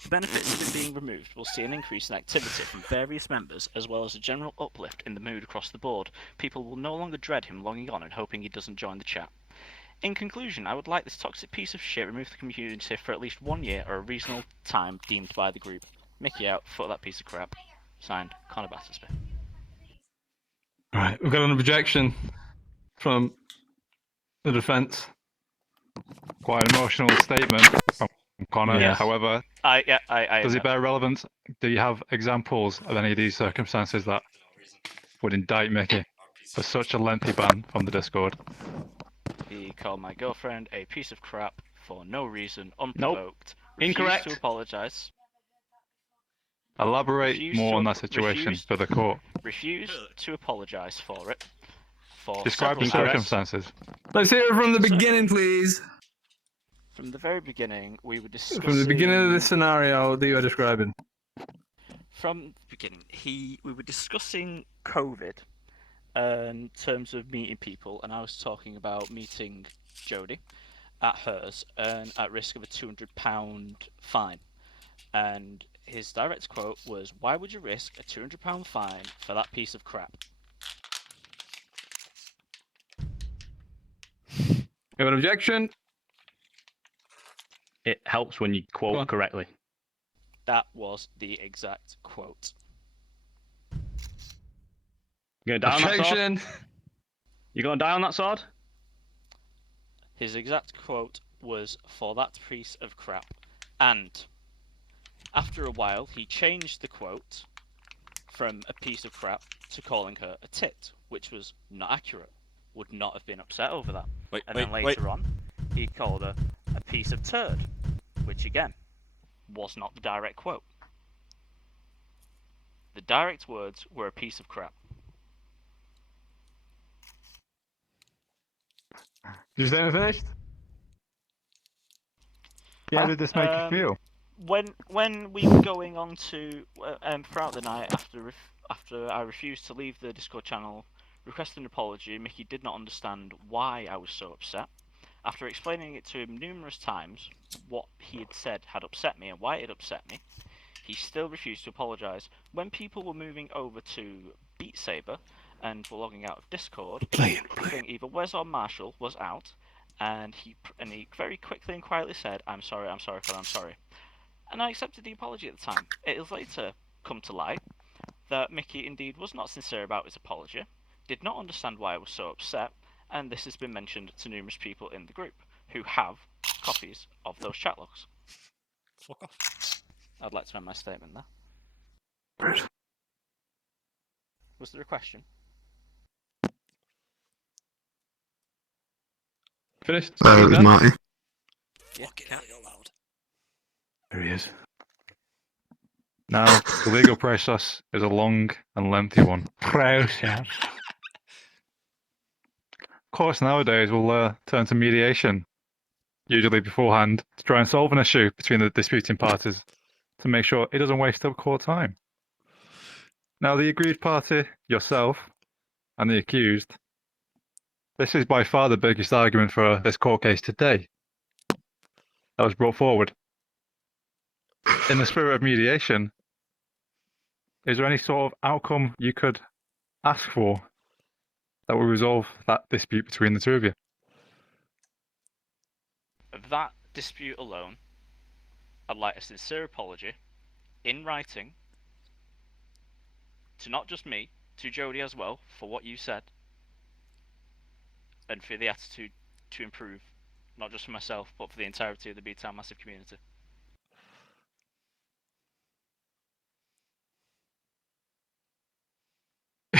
The benefits of him being removed will see an increase in activity from various members, as well as a general uplift in the mood across the board. People will no longer dread him logging on and hoping he doesn't join the chat. In conclusion, I would like this toxic piece of shit removed from the community for at least 1 year or a reasonable time deemed by the group. Mickey out, fuck that piece of crap. Signed, Connor Battersby. Right, we've got an objection from the defence. Quite an emotional statement from Connor. Yes. However, I does it admit. bear relevance? Do you have examples of any of these circumstances that would indict Mickey for such a lengthy ban from the Discord? He called my girlfriend a piece of crap for no reason, unprovoked. Incorrect. Refused to apologise. Elaborate Refused more to on ap- that situation refused- for the court. Refused to apologise for it. For Describe the several times. circumstances. Let's hear it from the beginning, please. From the very beginning, we were discussing. From the beginning of this scenario that you are describing. From the beginning, we were discussing COVID in terms of meeting people, and I was talking about meeting Jodie at hers and at risk of a £200 fine. And his direct quote was, "Why would you risk a £200 fine for that piece of crap?" You have an objection? It helps when you Go on. quote correctly. That was the exact quote. You gonna die on that sword? Objection. You gonna die on that sword? His exact quote was, "For that piece of crap." And after a while, he changed the quote from a piece of crap to calling her a tit, which was not accurate. Would not have been upset over that. And then later on, he called her a piece of turd, which again was not the direct quote. The direct words were a piece of crap. Your statement finished? How did this make you feel? When we were going on to throughout the night after I refused to leave the Discord channel, requesting an apology, Mickey did not understand why I was so upset. After explaining it to him numerous times, what he had said had upset me and why it had upset me, he still refused to apologise. When people were moving over to Beat Saber and were logging out of Discord, I think either Wes or Marshall was out, and he very quickly and quietly said, I'm sorry, but I'm sorry." And I accepted the apology at the time. It has later come to light that Mickey indeed was not sincere about his apology, did not understand why I was so upset, and this has been mentioned to numerous people in the group who have copies of those chat logs. Fuck off. I'd like to end my statement there. Was there a question? Finished? It was Marty. Fucking hell, you're loud. There he is. Now, the legal process is a long and lengthy one. Process. Of course, nowadays we'll turn to mediation, usually beforehand, to try and solve an issue between the disputing parties to make sure it doesn't waste up court time. Now, the aggrieved party, yourself, and the accused, this is by far the biggest argument for this court case today that was brought forward. In the spirit of mediation, is there any sort of outcome you could ask for that will resolve that dispute between the two of you? Of that dispute alone, I'd like a sincere apology, in writing, to not just me, to Jodie as well, for what you said, and for the attitude to improve, not just for myself, but for the entirety of the B-Town Massive community.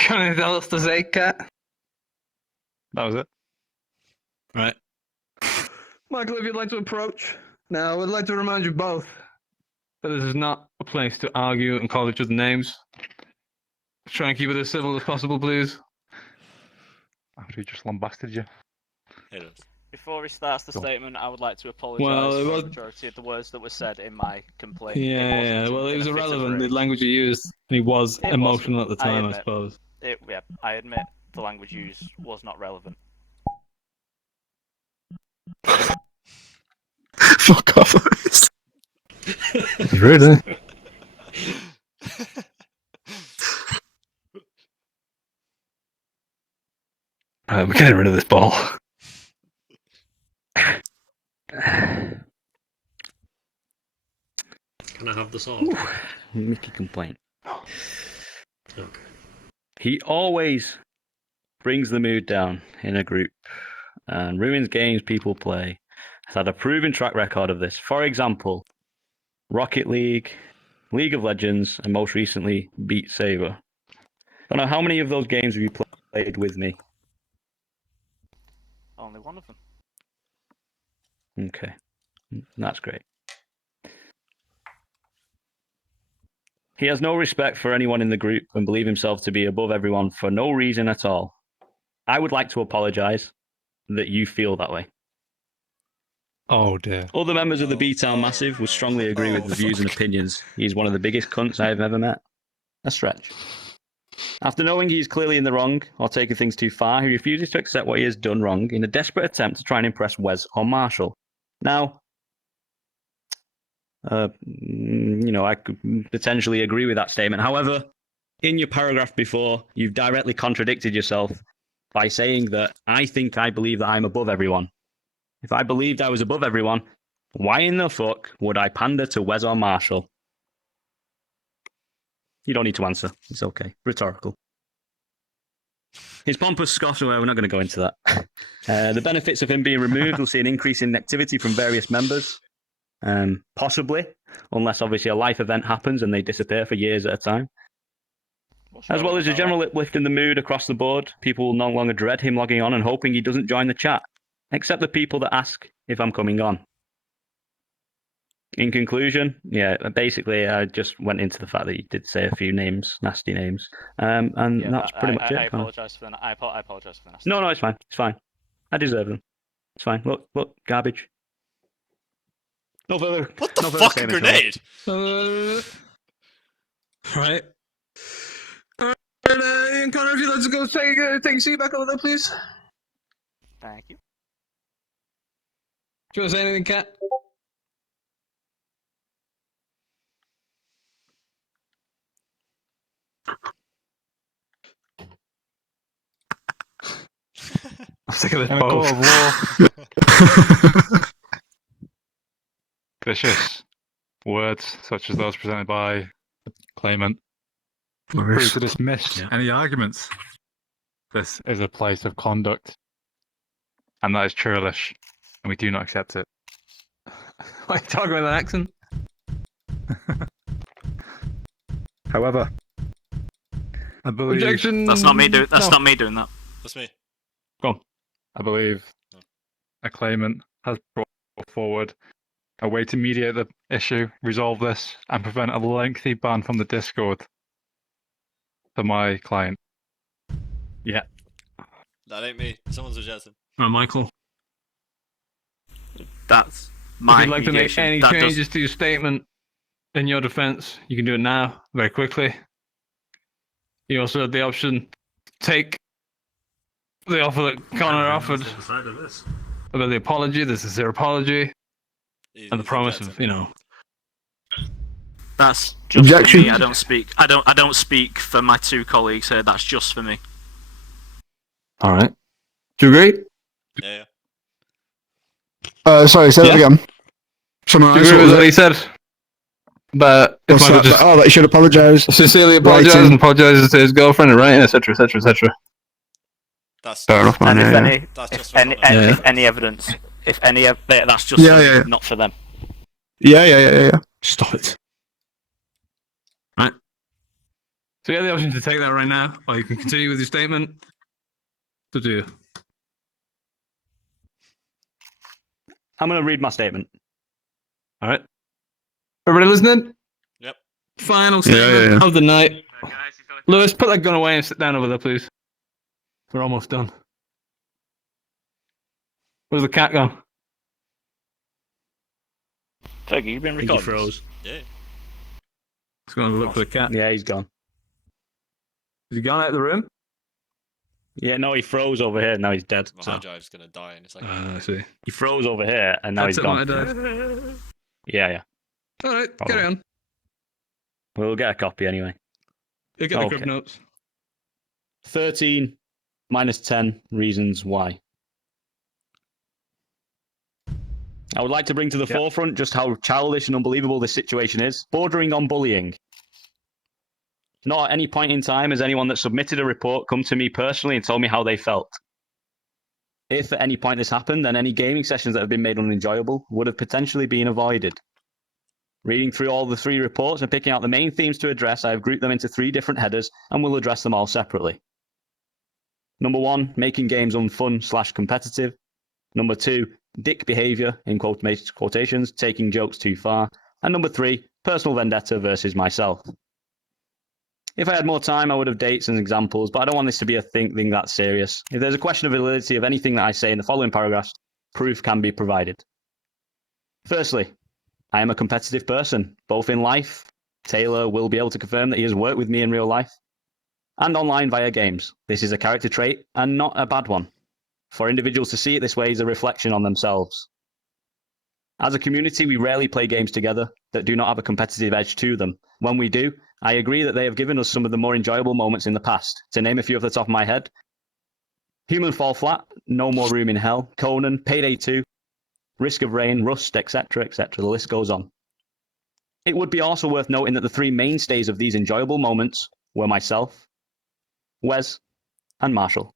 Anything else to say, Kat? That was it. Right. Michael, if you'd like to approach. Now, I would like to remind you both that this is not a place to argue and call each other names. Try and keep it as civil as possible, please. After he just lambasted you. It is. Before he starts the Go on. statement, I would like to apologise Well, it for was- the majority of the words that were said in my complaint. Yeah. Well, it was in a fit of irrelevant. The rage. language you used, and he was It emotional at wasn't, the I time, I admit. suppose. Yeah, I admit the language used was not relevant. Fuck off. It's rude, isn't it? Right, we're getting rid of this ball. Can I have the sword? Mickey complaint. Okay. He always brings the mood down in a group and ruins games people play. Has had a proven track record of this. For example, Rocket League, League of Legends, and most recently, Beat Saber. I don't know, how many of those games have you played with me? Only one of them. Okay, that's great. He has no respect for anyone in the group and believes himself to be above everyone for no reason at all. I would like to apologise that you feel that way. Oh dear. Other members of the B-Town Massive would strongly agree with the views and opinions. He's one of the biggest cunts I have ever met. A stretch. After knowing he's clearly in the wrong or taking things too far, he refuses to accept what he has done wrong in a desperate attempt to try and impress Wes or Marshall. Now, I could potentially agree with that statement. However, in your paragraph before, you've directly contradicted yourself by saying that I think I believe that I'm above everyone. If I believed I was above everyone, why in the fuck would I pander to Wes or Marshall? You don't need to answer. It's okay. Rhetorical. His pompous scoff, we're not going to go into that. The benefits of him being removed, we'll see an increase in activity from various members. Possibly, unless obviously a life event happens and they disappear for years at a time. As well as a general uplift in the mood across the board, people will no longer dread him logging on and hoping he doesn't join the chat, except the people that ask if I'm coming on. In conclusion, basically I just went into the fact that you did say a few names, nasty names, and that's pretty much it. I apologise for the. I apologise for the nasty. No, it's fine. It's fine. I deserve them. It's fine. Look, garbage. No further. What the fuck, a grenade? Right. Ian Connor, if you'd like to go take a seat back over there, please. Thank you. Do you want to say anything, Kat? I'm sick of this. In a court of law, vicious words such as those presented by the claimant prove to dismiss any arguments. This is a place of conduct, and that is churlish, and we do not accept it. Why are you talking with an accent? However, I believe Objection. That's not me doing. That's not me doing that. That's me. I believe a claimant has brought forward a way to mediate the issue, resolve this, and prevent a lengthy ban from the Discord for my client. Yeah. That ain't me. Someone's rejecting. Michael. That's If my you'd like to make mediation. any That changes to your statement in your defense, you can do it now, very quickly. You also have the option to take the offer that Connor offered about the apology, the sincere apology, and the promise of, That's just Objection. for me. I don't speak. I don't speak for my two colleagues here. That's just for me. All right. Do you agree? Yeah. Sorry, say that again. Do Summarise you agree what with was what it? he said? But if What's Michael that? just That he should apologise. sincerely apologizes Writing. and apologizes to his girlfriend, right, etc., etc., etc. That's Fair enough, man. And Yeah, yeah. That's just if any evidence, that's just Yeah, for me, yeah, yeah. not for them. Yeah. Stop it. Right. So you have the option to take that right now, or you can continue with your statement. To do. I'm going to read my statement. All right. Everybody listening? Yep. Final statement Yeah. Of the night. Guys, he's got a Lewis, put that gun away and sit down over there, please. We're almost done. Where's the cat gone? Fergie, you've been I think he recording. froze. Yeah. Let's go and look for the cat. Yeah, he's gone. Has he gone out of the room? Yeah, no, he froze over here. Now he's dead. My So. hard drive's gonna die in a second. I see. He froze over here, and now he's That's it, gone. might have died. Yeah. All right, carry on. We'll get a copy anyway. You get the Okay. grub notes. 13 minus 10 reasons why. I would like to bring to the forefront just how childish and unbelievable this situation is, bordering on bullying. Not at any point in time has anyone that submitted a report come to me personally and told me how they felt. If at any point this happened, then any gaming sessions that have been made unenjoyable would have potentially been avoided. Reading through all the 3 reports and picking out the main themes to address, I have grouped them into 3 different headers and will address them all separately. Number 1, making games unfun/competitive. Number 2, dick behavior, in quotations, taking jokes too far. And number 3, personal vendetta versus myself. If I had more time, I would have dates and examples, but I don't want this to be a thing that's serious. If there's a question of validity of anything that I say in the following paragraphs, proof can be provided. Firstly, I am a competitive person, both in life. Taylor will be able to confirm that he has worked with me in real life, and online via games. This is a character trait and not a bad one. For individuals to see it this way is a reflection on themselves. As a community, we rarely play games together that do not have a competitive edge to them. When we do, I agree that they have given us some of the more enjoyable moments in the past. To name a few off the top of my head: Human Fall Flat, No More Room in Hell, Conan, Payday 2, Risk of Rain, Rust, etc., etc. The list goes on. It would be also worth noting that the 3 mainstays of these enjoyable moments were myself, Wes, and Marshall.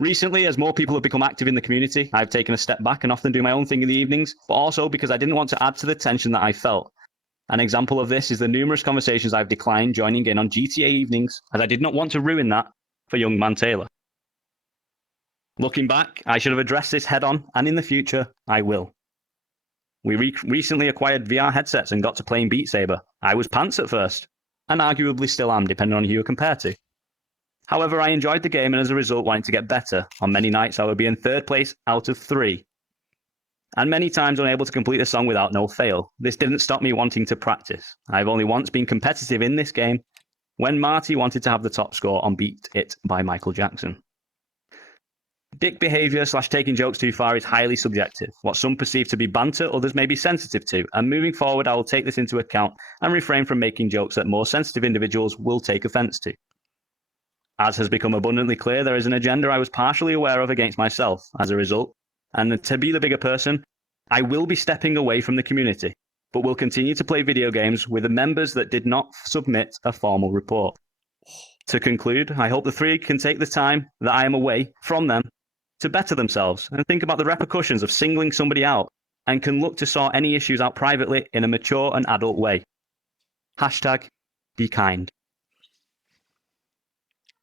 Recently, as more people have become active in the community, I've taken a step back and often do my own thing in the evenings, but also because I didn't want to add to the tension that I felt. An example of this is the numerous conversations I've declined joining in on GTA evenings, as I did not want to ruin that for young man Taylor. Looking back, I should have addressed this head on, and in the future, I will. We recently acquired VR headsets and got to playing Beat Saber. I was pants at first, and arguably still am, depending on who you compare to. However, I enjoyed the game and as a result wanted to get better. On many nights, I would be in 3rd place out of 3. And many times unable to complete a song without no fail. This didn't stop me wanting to practice. I've only once been competitive in this game, when Marty wanted to have the top score on Beat It by Michael Jackson. Dick behavior / taking jokes too far is highly subjective. What some perceive to be banter, others may be sensitive to, and moving forward I will take this into account and refrain from making jokes that more sensitive individuals will take offence to. As has become abundantly clear, there is an agenda I was partially aware of against myself as a result, and to be the bigger person, I will be stepping away from the community, but will continue to play video games with the members that did not submit a formal report. To conclude, I hope the 3 can take the time that I am away from them to better themselves and think about the repercussions of singling somebody out, and can look to sort any issues out privately in a mature and adult way. Hashtag be kind.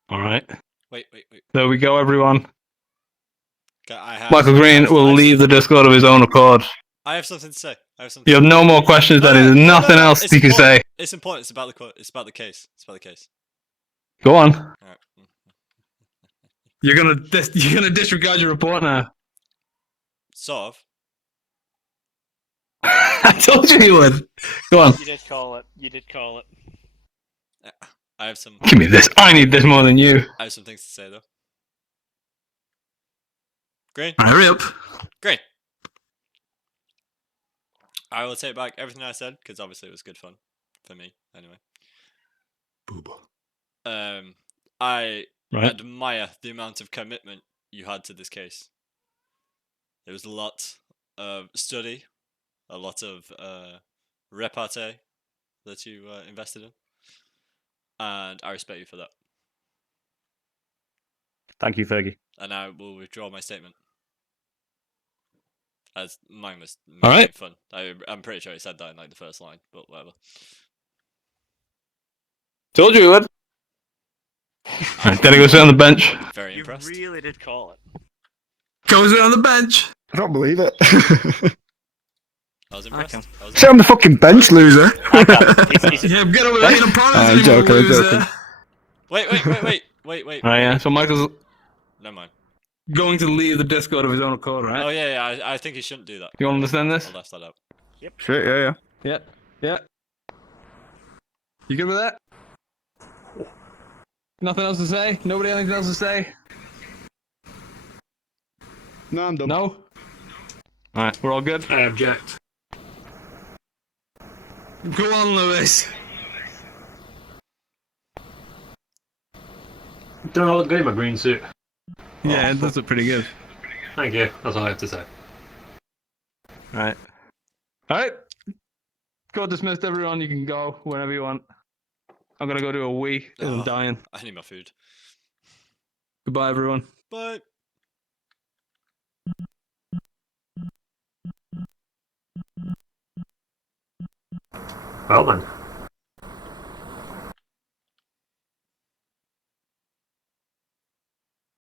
All right. Wait. There we go, everyone. Okay, Michael Green will leave the Discord of his own accord. I have something to say. You have no more questions. That is nothing else you can say. It's important. It's about the case. Go on. All right. You're gonna disregard your report now. Sort of. I told you you would. Go on. You did call it. I have some. Give me this. I need this more than you. I have some things to say though. Green. Hurry up. Green. I will take back everything I said because obviously it was good fun for me anyway. Booba. I admire the amount of commitment you had to this case. There was a lot of study, a lot of repartee that you invested in, and I respect you for that. Thank you, Fergie. And I will withdraw my statement. As mine was fun. I'm pretty sure he said that in like the first line, but whatever. Told you he would. Alright, gotta go sit on the bench. Very impressed. You really did call it. Go sit on the bench. I don't believe it. I was impressed. Sit on the fucking bench, loser. Yeah, get over there. You don't promise I'm anymore, joking, I'm loser. joking. Wait. Alright, yeah. So Michael's Never mind. going to leave the Discord of his own accord, right? Oh yeah. I think he shouldn't do that. You understand this? I left that out. Yep. Shit, yeah. Yeah. You good with that? Nothing else to say? Nobody has anything else to say? No, I'm done. No? Alright, we're all good? I object. Go on, Lewis. Don't I look good in my green suit? Yeah, it does look pretty good. Thank you. That's all I have to say. Right. All right. Court dismissed, everyone. You can go whenever you want. I'm gonna go do a wee. 'Cause I'm dying. I need my food. Goodbye, everyone. Bye. Well then.